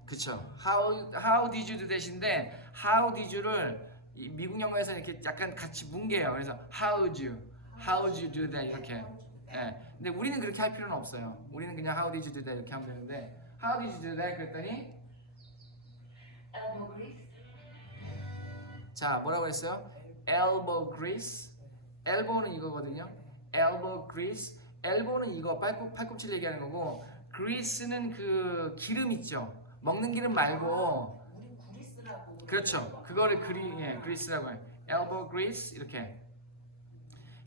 그쵸? How did you do that인데 how did you를 이 미국 영어에서 이렇게 약간 같이 뭉개요. 그래서 how'd you do that 이렇게. 예. 근데 우리는 그렇게 할 필요는 없어요. 우리는 그냥 how did you do that 이렇게 하면 되는데 how did you do that 그랬더니 Elbow grease? 자 뭐라고 했어요? elbow grease. elbow는 이거거든요. elbow grease. elbow는 이거 팔꿈치 얘기하는 거고 grease는 그 기름 있죠. 먹는 기름 말고 우린 구리스라고 그렇죠. 그거를 grease라고 해요. elbow grease 이렇게.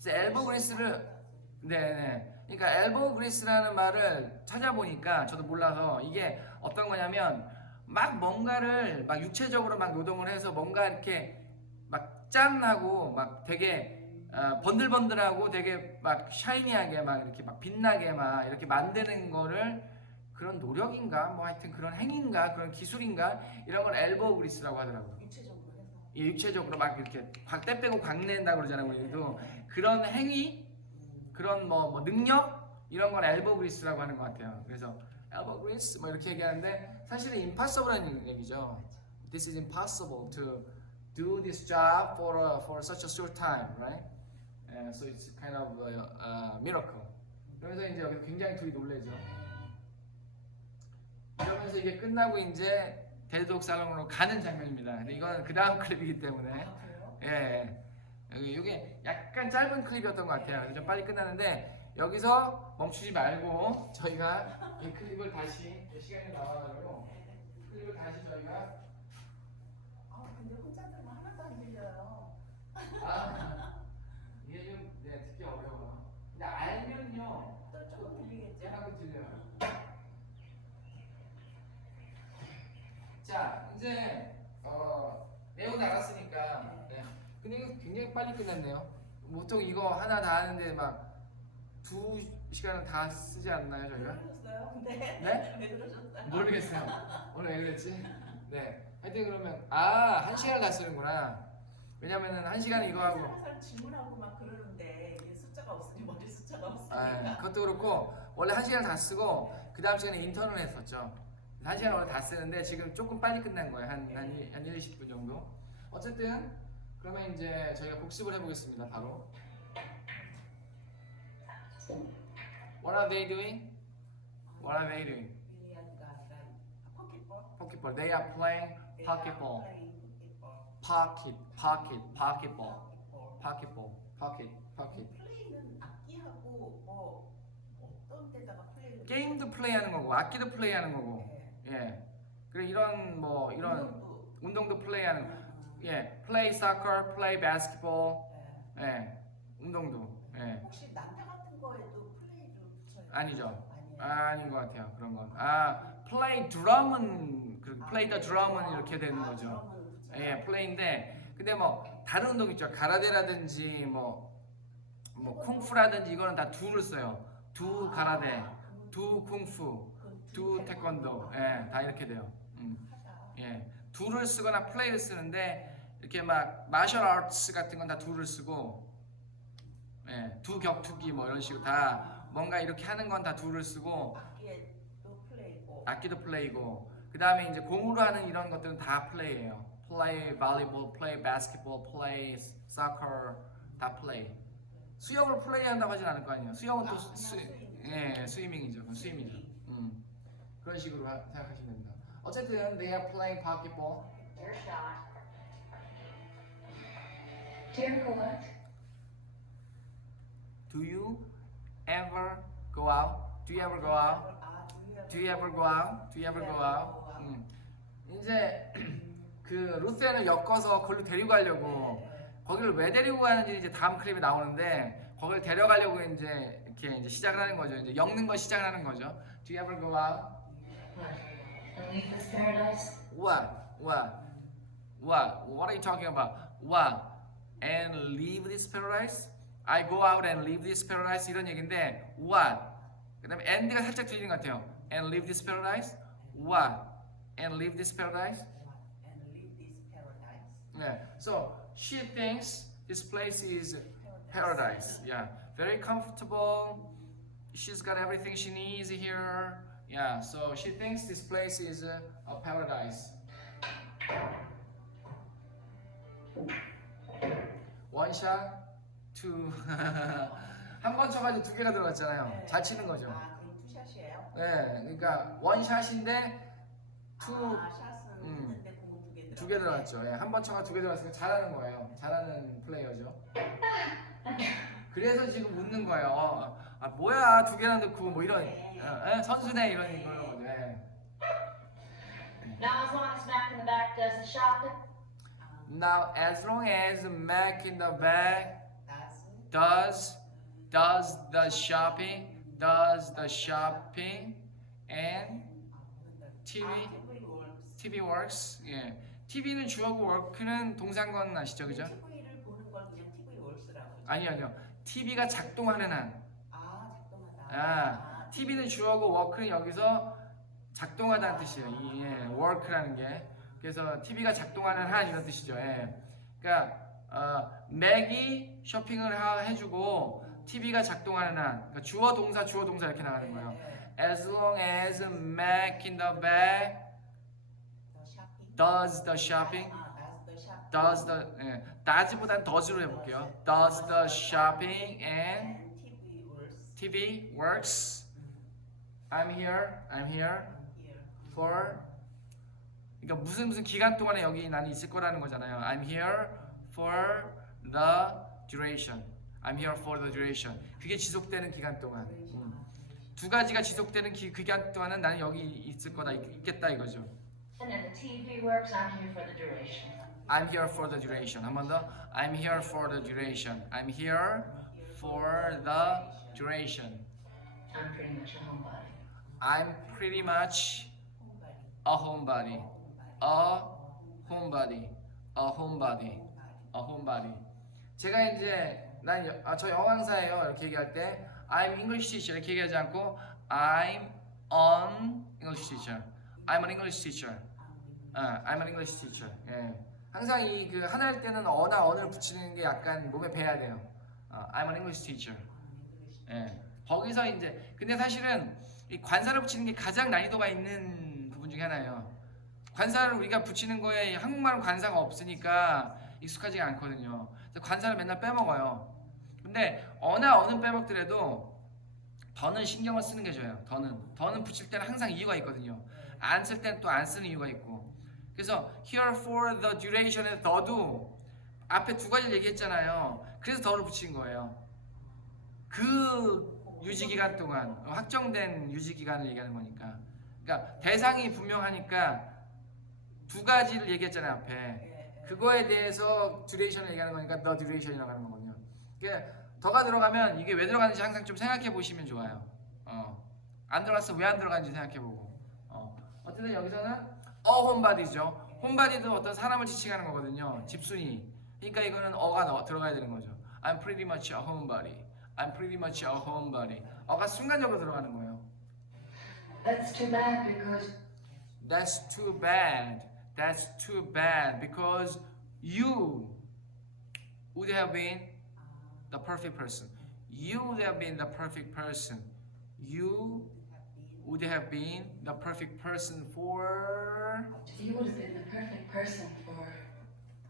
그래서 elbow grease를 네네. 그러니까 elbow grease라는 말을 찾아보니까 저도 몰라서 이게 어떤 거냐면 막 뭔가를 막 육체적으로 막 노동을 해서 뭔가 이렇게 막 짠하고 막 되게 번들번들하고 되게 막 샤이니하게 막 이렇게 막 빛나게 막 이렇게 만드는 거를 그런 노력인가 뭐 하여튼 그런 행위인가 그런 기술인가 이런 걸 elbow grease라고 하더라고요. 유체적으로 해서 이 육체적으로 막 이렇게 때 빼고 광낸다 그러잖아요. 우리도 그런 행위 그런 뭐 능력 이런 건 elbow grease라고 하는 것 같아요. 그래서 elbow grease 뭐 이렇게 얘기하는데 사실은 impossible라는 얘기죠. This is impossible to do this job for such a short time, right? So it's kind of a miracle. 그러면서 이제 여기 굉장히 둘이 놀래죠. 이러면서 이게 끝나고 이제 대독 살롱으로 가는 장면입니다. 근데 이건 그 다음 클립이기 때문에 아 그래요? 예. 이게 약간 짧은 클립이었던 것 같아요. 그래서 좀 빨리 끝나는데 여기서 멈추지 말고 저희가 이 클립을 다시 시간이 나와가지고 클립을 다시 저희가 아 근데 혼자 들으면 하나도 안 들려요. 이게 좀 듣기 어려워요. 근데 알면요 또 조금 들리겠죠? 약간 들려요. 자 이제 내용 나갔으니까 네. 근데 이거 굉장히 빨리 끝났네요. 보통 이거 하나 다 하는데 막 2시간은 다 쓰지 않나요 왜 저희가? 그러셨어요? 근데 네? 왜 그러셨어요? 모르겠어요. 오늘 왜 그랬지? 네. 하여튼 그러면 1시간을 다 쓰는구나. 왜냐면은 1시간은 이거 하고 항상 질문하고 막 그러는데 이게 숫자가 없으니 머리 숫자가 없으니까 그것도 그렇고 원래 1시간을 다 쓰고 그 다음 시간에 인턴을 했었죠. 1시간 원래 다 쓰는데 지금 조금 빨리 끝난 거예요. 한 1, 20분 정도. 어쨌든 그러면 이제 저희가 복습을 해보겠습니다. 바로 What are they doing? What are they doing? 윌리안드가 아니라 포켓볼? Pocketball. They are playing pocketball. Pocket. 플레이는 악기하고 뭐 어떤 데다가 플레이를 게임도 플레이하는 거고 악기도 플레이하는 거고. 네. 예. 그리고 이런 뭐 이런 운동도. 운동도 플레이하는 거. 예. Play soccer, play basketball. 네. 예. 운동도. 예. 혹시 남자 같은 거에도 플레이를 붙여요? 아니죠. 아니에요. 아닌 것 같아요. 그런 건. play drum은 play the drum은 이렇게 되는 거죠. 드럼을 붙여요? 예, 플레이인데 근데 뭐 다른 운동 있죠. 가라데라든지 뭐 쿵푸라든지 이거는 다 두를 써요. 두 가라데, 두 쿵푸, 두 태권도. 예, 다 이렇게 돼요. 예. 두를 쓰거나 플레이를 쓰는데 이렇게 막 마셜 아트스 같은 건 다 두를 쓰고 예, 두 격투기 뭐 이런 식으로 다 뭔가 이렇게 하는 건 다 두를 쓰고 악기도 플레이고 악기도 플레이고 그 다음에 이제 공으로 하는 이런 것들은 다 플레이예요. 플레이 발리볼, 플레이 바스켓볼, 플레이 soccer 다 플레이. 수영을 플레이한다고 하진 않을 거 아니에요. 수영은 또 스위밍이죠. 그건 스위밍이죠. 그런 식으로 생각하시면 됩니다. 어쨌든 they are playing basketball. Your shot. Jericho, what? Do you ever go out? Do you ever go out? Do you ever go out? Do you ever go out? 이제 그 루테를 엮어서 거기로 데리고 가려고 거기를 왜 데리고 가는지 이제 다음 클립에 나오는데 거기를 데려가려고 이제 이렇게 이제 시작을 하는 거죠. 이제 엮는 거 시작을 하는 거죠. Do you ever go out? What? And leave this paradise? What are you talking about? What? And leave this paradise? I go out and leave this paradise 이런 얘기인데 what? 그다음에 and가 살짝 들리는 것 같아요. And leave this paradise? What? And leave this paradise? And leave this paradise. Yeah. So she thinks this place is paradise. Yeah. Very comfortable. She's got everything she needs here. Yeah. So she thinks this place is a paradise. 원샷, 투. 한 번 쳐가지고 두 개가 들어갔잖아요. 잘 치는 거죠. 아, 그럼 투샷이에요? 네. 그러니까 원샷인데 투. 아, 샷은 했는데 공은 두 개 들어갔죠. 예, 한 번 쳐가 두 개 들어갔으니까 잘하는 거예요. 잘하는 플레이어죠. 그래서 지금 웃는 거예요. 아 뭐야 두 개나 넣고 뭐 이런 선수네 이런 거죠. 예. Now, as long as Mac in the back does the shopping, Now as long as Mac in the back 나스 does the shopping and TV TV works. 예. TV는 주어고 work는 동사건 아시죠, 그죠? TV를 보는 걸 그냥 TV 월스라고. 아니요. TV가 작동하는 한. 작동하다. TV는 주어고 work는 여기서 작동하다는 뜻이에요. 이 work라는 게. 그래서 TV가 작동하는 한 이런 뜻이죠. 예. 그러니까 맥이 쇼핑을 해주고 TV가 작동하는 한. 그러니까 주어 동사 이렇게 나가는 거예요. As long as Mac in the bag does the shopping. Does the does보단 does로 해볼게요. Does the shopping and TV works. I'm here for. 그러니까 무슨 기간 동안에 여기 나는 있을 거라는 거잖아요. I'm here for the duration. I'm here for the duration. 그게 지속되는 기간 동안. 두 가지가 지속되는 기간 동안은 나는 여기 있을 거다, 있겠다 이거죠. and if the TV works, I'm here for the duration. I'm here for the duration. 한 번 더. I'm here for the duration. I'm here for the duration. I'm pretty much a homebody. I'm pretty much a homebody. A homebody. A homebody. A homebody. 제가 이제 저 영어 강사예요 이렇게 얘기할 때 I'm English teacher 이렇게 얘기하지 않고 I'm an English teacher. I'm an English teacher. I'm an English teacher. 예. 항상 이 그 하나 할 때는 어나 언을 붙이는 게 약간 몸에 배야 돼요. I'm an English teacher. 예. 거기서 이제 근데 사실은 이 관사를 붙이는 게 가장 난이도가 있는 부분 중에 하나예요. 관사를 우리가 붙이는 거에 한국말은 관사가 없으니까 익숙하지가 않거든요. 그래서 관사를 맨날 빼먹어요. 근데 어나 어는 빼먹더라도 더는 신경을 쓰는 게 좋아요. 더는 붙일 때는 항상 이유가 있거든요. 안 쓸 때는 또 안 쓰는 이유가 있고. 그래서 here for the duration에 더도 앞에 두 가지를 얘기했잖아요. 그래서 더를 붙인 거예요. 그 유지 기간 동안 확정된 유지 기간을 얘기하는 거니까. 그러니까 대상이 분명하니까 두 가지를 얘기했잖아요 앞에. 그거에 대해서 duration을 얘기하는 거니까 the duration이라고 하는 거거든요. 그러니까 더가 들어가면 이게 왜 들어가는지 항상 좀 생각해 보시면 좋아요. 안 들어갔어 왜 안 들어가는지 생각해 보고. 어쨌든 여기서는 homebody죠. homebody도 어떤 사람을 지칭하는 거거든요. 집순이. 그러니까 이거는 어가 들어가야 되는 거죠. I'm pretty much a homebody. I'm pretty much a homebody. 어가 순간적으로 들어가는 거예요. That's too bad because That's too bad. That's too bad because you would have been the perfect person. You would have been the perfect person. You would have been the perfect person for. you would have been the perfect person for.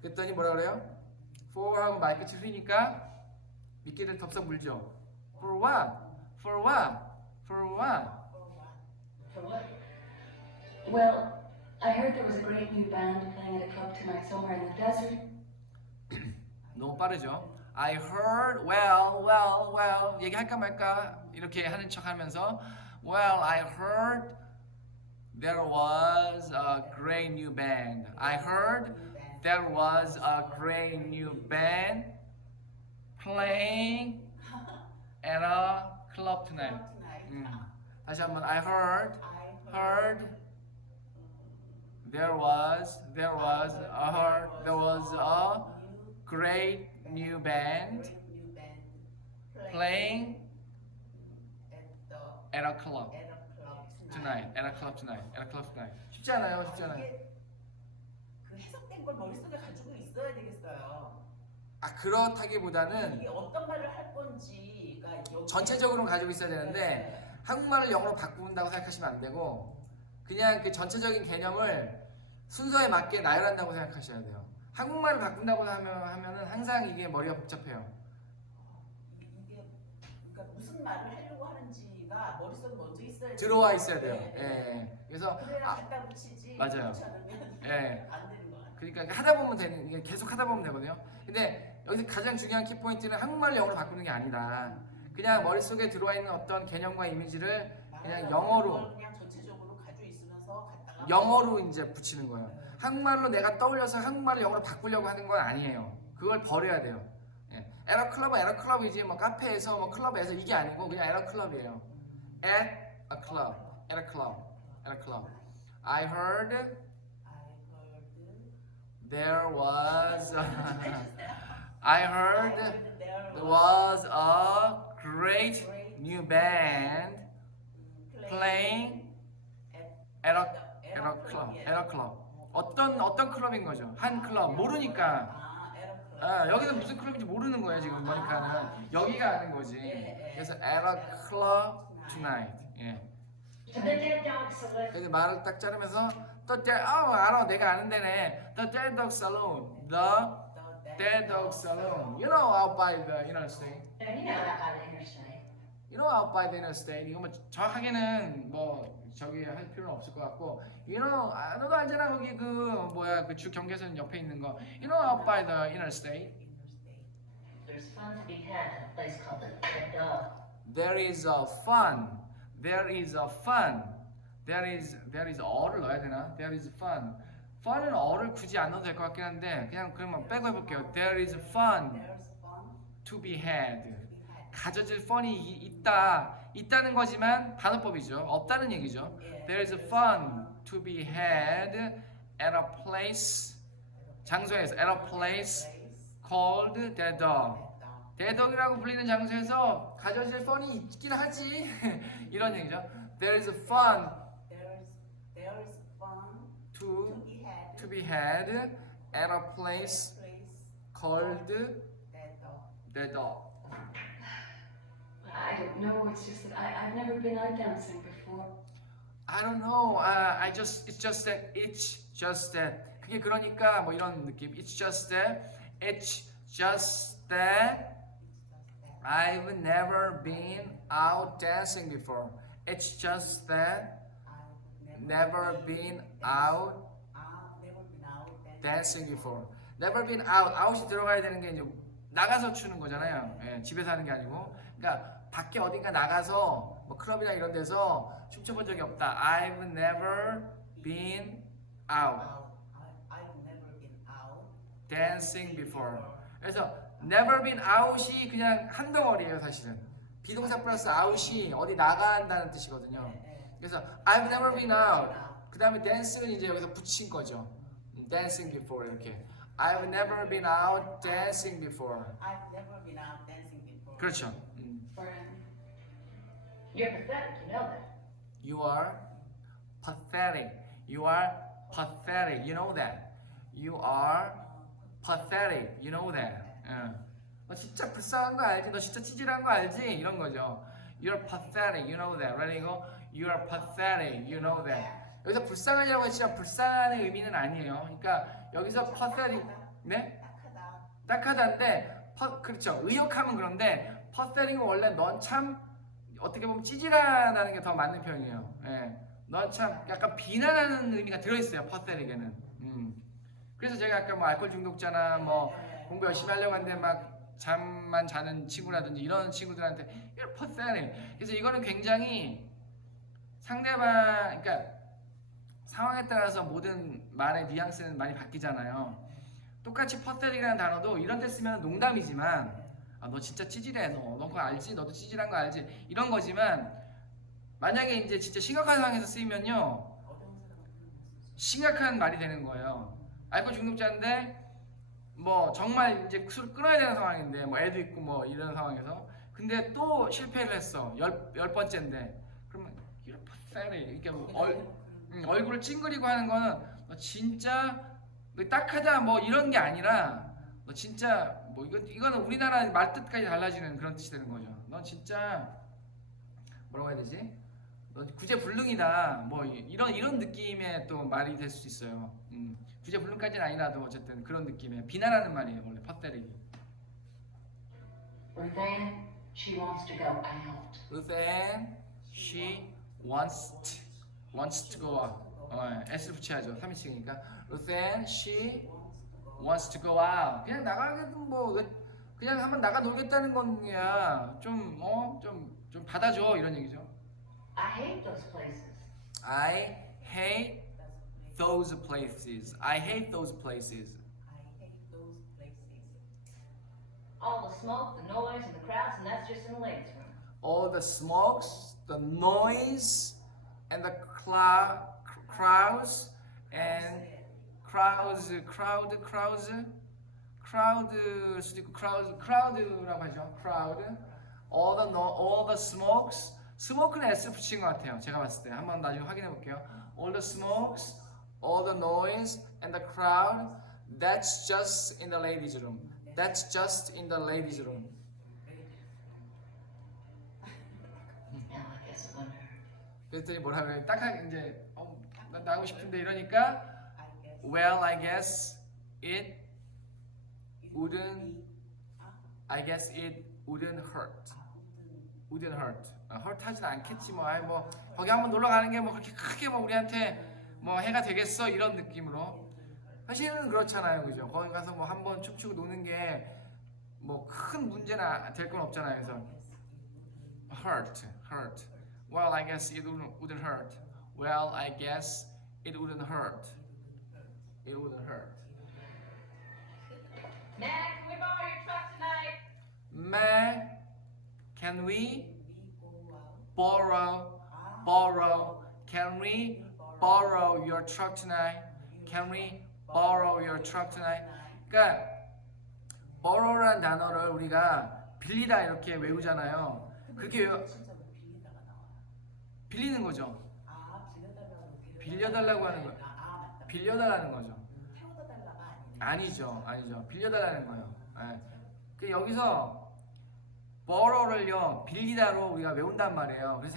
그랬더니 뭐라 그래요? For 하고 마이크 휘니까 미끼를 덥석 물죠. For what? For what? For what? For what? Well, I heard there was a great new band playing at a club tonight somewhere in the desert. 너무 빠르죠? I heard well 얘기할까 말까 이렇게 하는 척하면서 well I heard there was a great new band. I heard there was a great new band playing at a club tonight. 다시 한번 I heard there was a great new band playing at a club tonight. 쉽지 않아요, 쉽지 않아요. 그 해석된 걸 머릿속에 가지고 있어야 되겠어요. 아 그렇다기보다는 이게 어떤 말을 할 건지가 여기 전체적으로는 가지고 있어야 되는데 한국말을 영어로 바꾼다고 생각하시면 안 되고 그냥 그 전체적인 개념을 순서에 맞게 나열한다고 생각하셔야 돼요. 한국말을 바꾼다고 하면은 항상 이게 머리가 복잡해요. 이게 그러니까 무슨 말을 하려고 하는지가 머릿속에 먼저 있어야 돼요. 들어와 있어야 돼요. 네, 예. 네. 그래서 그래야 갖다 붙이지. 맞아요. 그렇지 않으면 예. 안 되는 거 같아요. 그러니까 하다 보면 되는 이게 계속 하다 보면 되거든요. 근데 여기서 가장 중요한 키포인트는 한국말을 영어로 바꾸는 게 아니다. 그냥 머릿속에 들어와 있는 어떤 개념과 이미지를 그냥 영어로 그냥 전체적으로 가지고 있으면서 갖다가 영어로 이제 붙이는 거예요. 한국말로 내가 떠올려서 한국말을 영어로 바꾸려고 하는 건 아니에요. 그걸 버려야 돼요. 예. 에러클럽이지 뭐 카페에서 뭐 클럽에서 이게 아니고 그냥 에러클럽이에요. At a club. I heard there was I heard there was a great new band playing at a club. 어떤 클럽인 거죠? 한 클럽 모르니까. 아, 여기서 무슨 클럽인지 모르는 거예요 지금 모니카는. 여기가 아는 거지. 그래서 at a club tonight. 예. 그래서 말을 딱 자르면서 알아 내가 아는 데네. The Dead Dog Saloon. The Dead Dog Saloon. You know out by the interstate. You know out by the interstate. 이거 뭐 정확하게는 뭐 저기 할 필요는 없을 것 같고. You know 너도 알잖아 거기 그 뭐야 그 주 경계선 옆에 있는 거. You know out by the interstate. There's fun to be had at a place called the Dead Dog. There is a fun. There is 어를 넣어야 되나? There is fun. fun은 어를 굳이 안 넣어도 될 것 같긴 한데 그냥 그러면 빼고 해볼게요. There is fun to be had. 가져질 fun이 있다는 거지만 단어법이죠. 없다는 얘기죠. There is fun to be had at a place 장소에서 at a place called Dead Dog. 대덕이라고 불리는 장소에서 가져질 fun이 있긴 하지. 이런 얘기죠. There is fun There's fun to to be be had had at a place called Dead Dog. Dead Dog. I don't know. It's just that I've never been out dancing before. I don't know. It's just that. 그게 그러니까 뭐 이런 느낌. It's just that I've never been out dancing before. It's just that never been out dancing before. Never been out. out이 들어가야 되는 게 이제 나가서 추는 거잖아요. 예, 집에서 하는 게 아니고. 그러니까 밖에 어딘가 나가서 뭐 클럽이나 이런 데서 춤춰본 적이 없다. I've never been out I've never been out dancing before. 그래서 never been out이 그냥 한 덩어리예요, 사실은. 비동사 플러스 out이 어디 나간다는 뜻이거든요. 그래서 I've never been out. 그 다음에 dance는 이제 여기서 붙인 거죠. dancing before 이렇게. I've never been out dancing before. I've never been out dancing before. 그렇죠. You're pathetic, you know that. You are pathetic. You are pathetic. You know that. You are pathetic. You know that. 너 진짜 불쌍한 거 알지? 너 진짜 찌질한 거 알지? 이런 거죠. You're pathetic. You know that. Ready? Go. You are pathetic. You know that. 여기서 불쌍하냐고 진짜 불쌍한 의미는 아니에요. 그러니까 여기서 pathetic. 네? 딱하다인데 그렇죠. 의역하면 그런데 pathetic은 원래 넌 참 어떻게 보면 찌질하다는 게 더 맞는 표현이에요. 예. 넌 참 약간 비난하는 의미가 들어있어요. pathetic에는. 그래서 제가 아까 뭐 알코올 중독자나 뭐 공부 열심히 하려고 하는데 막 잠만 자는 친구라든지 이런 친구들한테 you're pathetic. 그래서 이거는 굉장히 상대방, 그러니까 상황에 따라서 모든 말의 뉘앙스는 많이 바뀌잖아요. 똑같이 pathetic이라는 단어도 이런 데 쓰면 농담이지만 아, 너 진짜 찌질해. 너 그거 알지? 너도 찌질한 거 알지? 이런 거지만 만약에 이제 진짜 심각한 상황에서 쓰이면요 심각한 말이 되는 거예요. 알코올 중독자인데 뭐 정말 이제 술 끊어야 되는 상황인데 뭐 애도 있고 뭐 이런 상황에서 근데 또 실패를 했어. 열 번째인데 그러면 you're pathetic. 이렇게 뭐 얼굴을 찡그리고 하는 거는 너 진짜 너 딱하다 뭐 이런 게 아니라 너 진짜 뭐 이거는 우리나라 말뜻까지 달라지는 그런 뜻이 되는 거죠. 너 진짜 뭐라고 해야 되지? 너 구제불능이다. 뭐 이런 느낌의 또 말이 될 수 있어요. 구제불능까지는 아니라도 어쨌든 그런 느낌의 비난하는 말이에요. 원래 pathetic. Ruthann, she wants to go out. Ruthann, she wants to go out. S를 붙여야죠. 3인칭이니까. Ruthann, she wants to go out. 그냥 나가게도 뭐 그냥 한번 나가 놀겠다는 거야. 좀 받아줘 이런 얘기죠. I hate those places. I hate those places. I hate those places. I hate those places. All the smoke, the noise, and the crowds, and that's just in the ladies' room. All the smokes, the noise, and the crowds and crowd 수도 있고 crowd라고 하죠. crowd. all the smokes. 스모크는 S 붙인 것 같아요. 제가 봤을 때 한번 나중에 확인해 볼게요. All the smokes, all the noise, and the crowd. That's just in the ladies' room. That's just in the ladies' room. Now I guess it wouldn't hurt. 그랬더니 뭐라 그래? 딱하게 이제 나 나가고 싶은데 이러니까 well, I guess it wouldn't. I guess it wouldn't hurt. wouldn't hurt. hurt 하진 않겠지 뭐. 아이 뭐 거기 한번 놀러 가는 게 뭐 그렇게 크게 뭐 우리한테 뭐 해가 되겠어 이런 느낌으로. 사실은 그렇잖아요, 그죠? 거기 가서 뭐 한번 춤추고 노는 게 뭐 큰 문제나 될 건 없잖아요. 그래서 hurt. Well, I guess it wouldn't hurt. Well, I guess it wouldn't hurt. It wouldn't hurt. Mac, can we borrow your truck tonight? May, can we We go out. borrow? Can we borrow your truck tonight? Can we borrow your truck tonight? 그러니까 borrow라는 단어를 우리가 빌리다 이렇게 외우잖아요. 그렇게 진짜 뭐 빌리다가 나와. 빌리는 거죠. 아, 빌려달라고. 빌려달라고 하는 거예요. 맞다. 빌려달라는 거죠. 태워다 달라가 아니네. 아니죠. 빌려달라는 거예요. 예. 그 여기서 borrow를요 빌리다로 우리가 외운단 말이에요. 그래서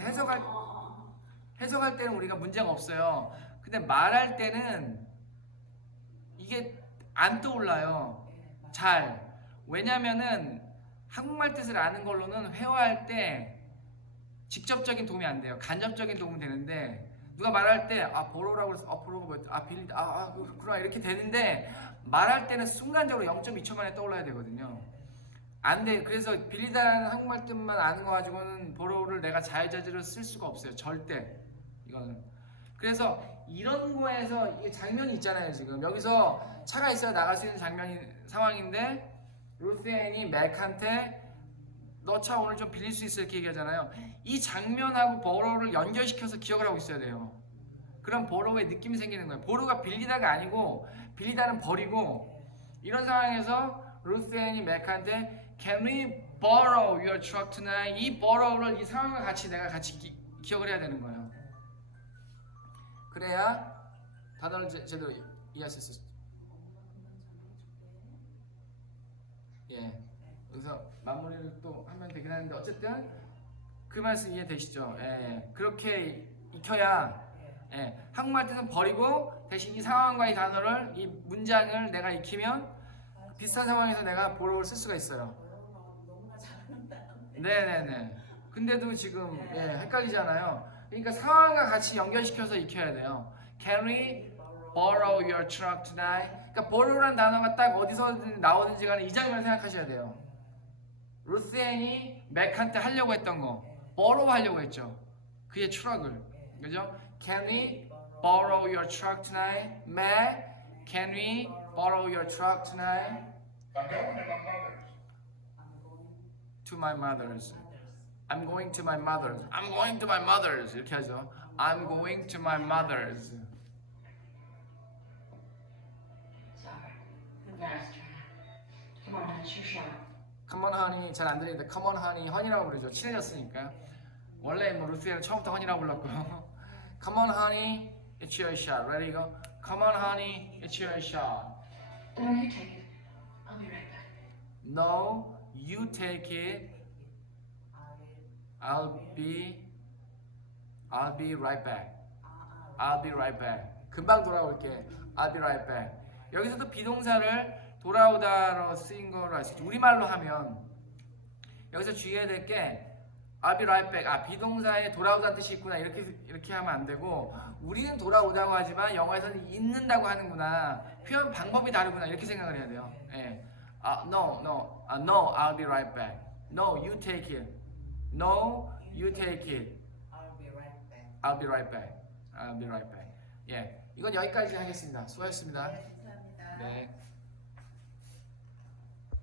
해석할 때는 우리가 문제가 없어요. 근데 말할 때는 이게 안 떠올라요. 잘. 왜냐면은 한국말 뜻을 아는 걸로는 회화할 때 직접적인 도움이 안 돼요. 간접적인 도움은 되는데 누가 말할 때 borrow라고 해서 borrow가 뭐였지? 빌리다. 그렇구나 이렇게 되는데 말할 때는 순간적으로 0.2초 만에 떠올라야 되거든요. 안 돼. 그래서 빌리다라는 한국말 뜻만 아는 거 가지고는 borrow를 내가 자유자재로 쓸 수가 없어요. 절대. 이거는. 그래서 이런 거에서 이 장면이 있잖아요. 지금 여기서 차가 있어야 나갈 수 있는 상황인데 루스앤이 맥한테 너 차 오늘 좀 빌릴 수 있어 이렇게 얘기하잖아요. 이 장면하고 borrow를 연결시켜서 기억을 하고 있어야 돼요. 그럼 borrow의 느낌이 생기는 거예요. borrow가 빌리다가 아니고 빌리다는 버리고 이런 상황에서 루스앤이 맥한테 Can we borrow your truck tonight? 이 borrow를 이 상황과 같이 내가 같이 기억을 해야 되는 거예요. 그래야 단어를 제대로 이해할 수 있어요. 예. 그래서 마무리를 또 하면 되긴 하는데 어쨌든 그 말씀 이해되시죠? 예. 그렇게 익혀야 한국말 뜻은 버리고 대신 이 상황과 이 단어를 이 문장을 내가 익히면 비슷한 상황에서 내가 borrow를 쓸 수가 있어요. 너무나 잘한다. 네네네. 근데도 지금 헷갈리잖아요. 그러니까 상황과 같이 연결시켜서 익혀야 돼요. Can we borrow your truck tonight? 그러니까 borrow란 단어가 딱 어디서 나오든지 간에 이 장면 생각하셔야 돼요. 루스앤이 맥한테 하려고 했던 거, borrow 하려고 했죠. 그의 트럭을, 그죠? Can we borrow your truck tonight? Mac, can we borrow your truck tonight? I'm going to my mother's. To my mother's. I'm going to my mother's. I'm going to my mother's. 이렇게 하죠. I'm going to my mother's. Sorry. Last try. Come on, that's your shot. Come on, honey. 잘 안 들리는데 Come on, honey. honey라고 부르죠. 친해졌으니까. 원래 뭐 루스는 처음부터 honey라고 불렀고. Come on, honey. It's your shot. Ready? Go. Come on, honey. It's your shot. No, you take it. I'll be right back. No, you take it. I'll be right back. I'll be right back. 금방 돌아올게. I'll be right back. 여기서도 비동사를 돌아오다로 쓰인 거로 알 수 있죠. 우리말로 하면 여기서 주의해야 될 게 I'll be right back. 아, 비동사에 돌아오다는 뜻이 있구나. 이렇게 하면 안 되고 우리는 돌아오다고 하지만 영어에서는 있는다고 하는구나. 표현 방법이 다르구나. 이렇게 생각을 해야 돼요. 예. No, I'll be right back. No, you take it. No, you take it. I'll be right back. I'll be right back. I'll be right back. 예, 이건 여기까지 하겠습니다. 수고하셨습니다. 네, 감사합니다. 네.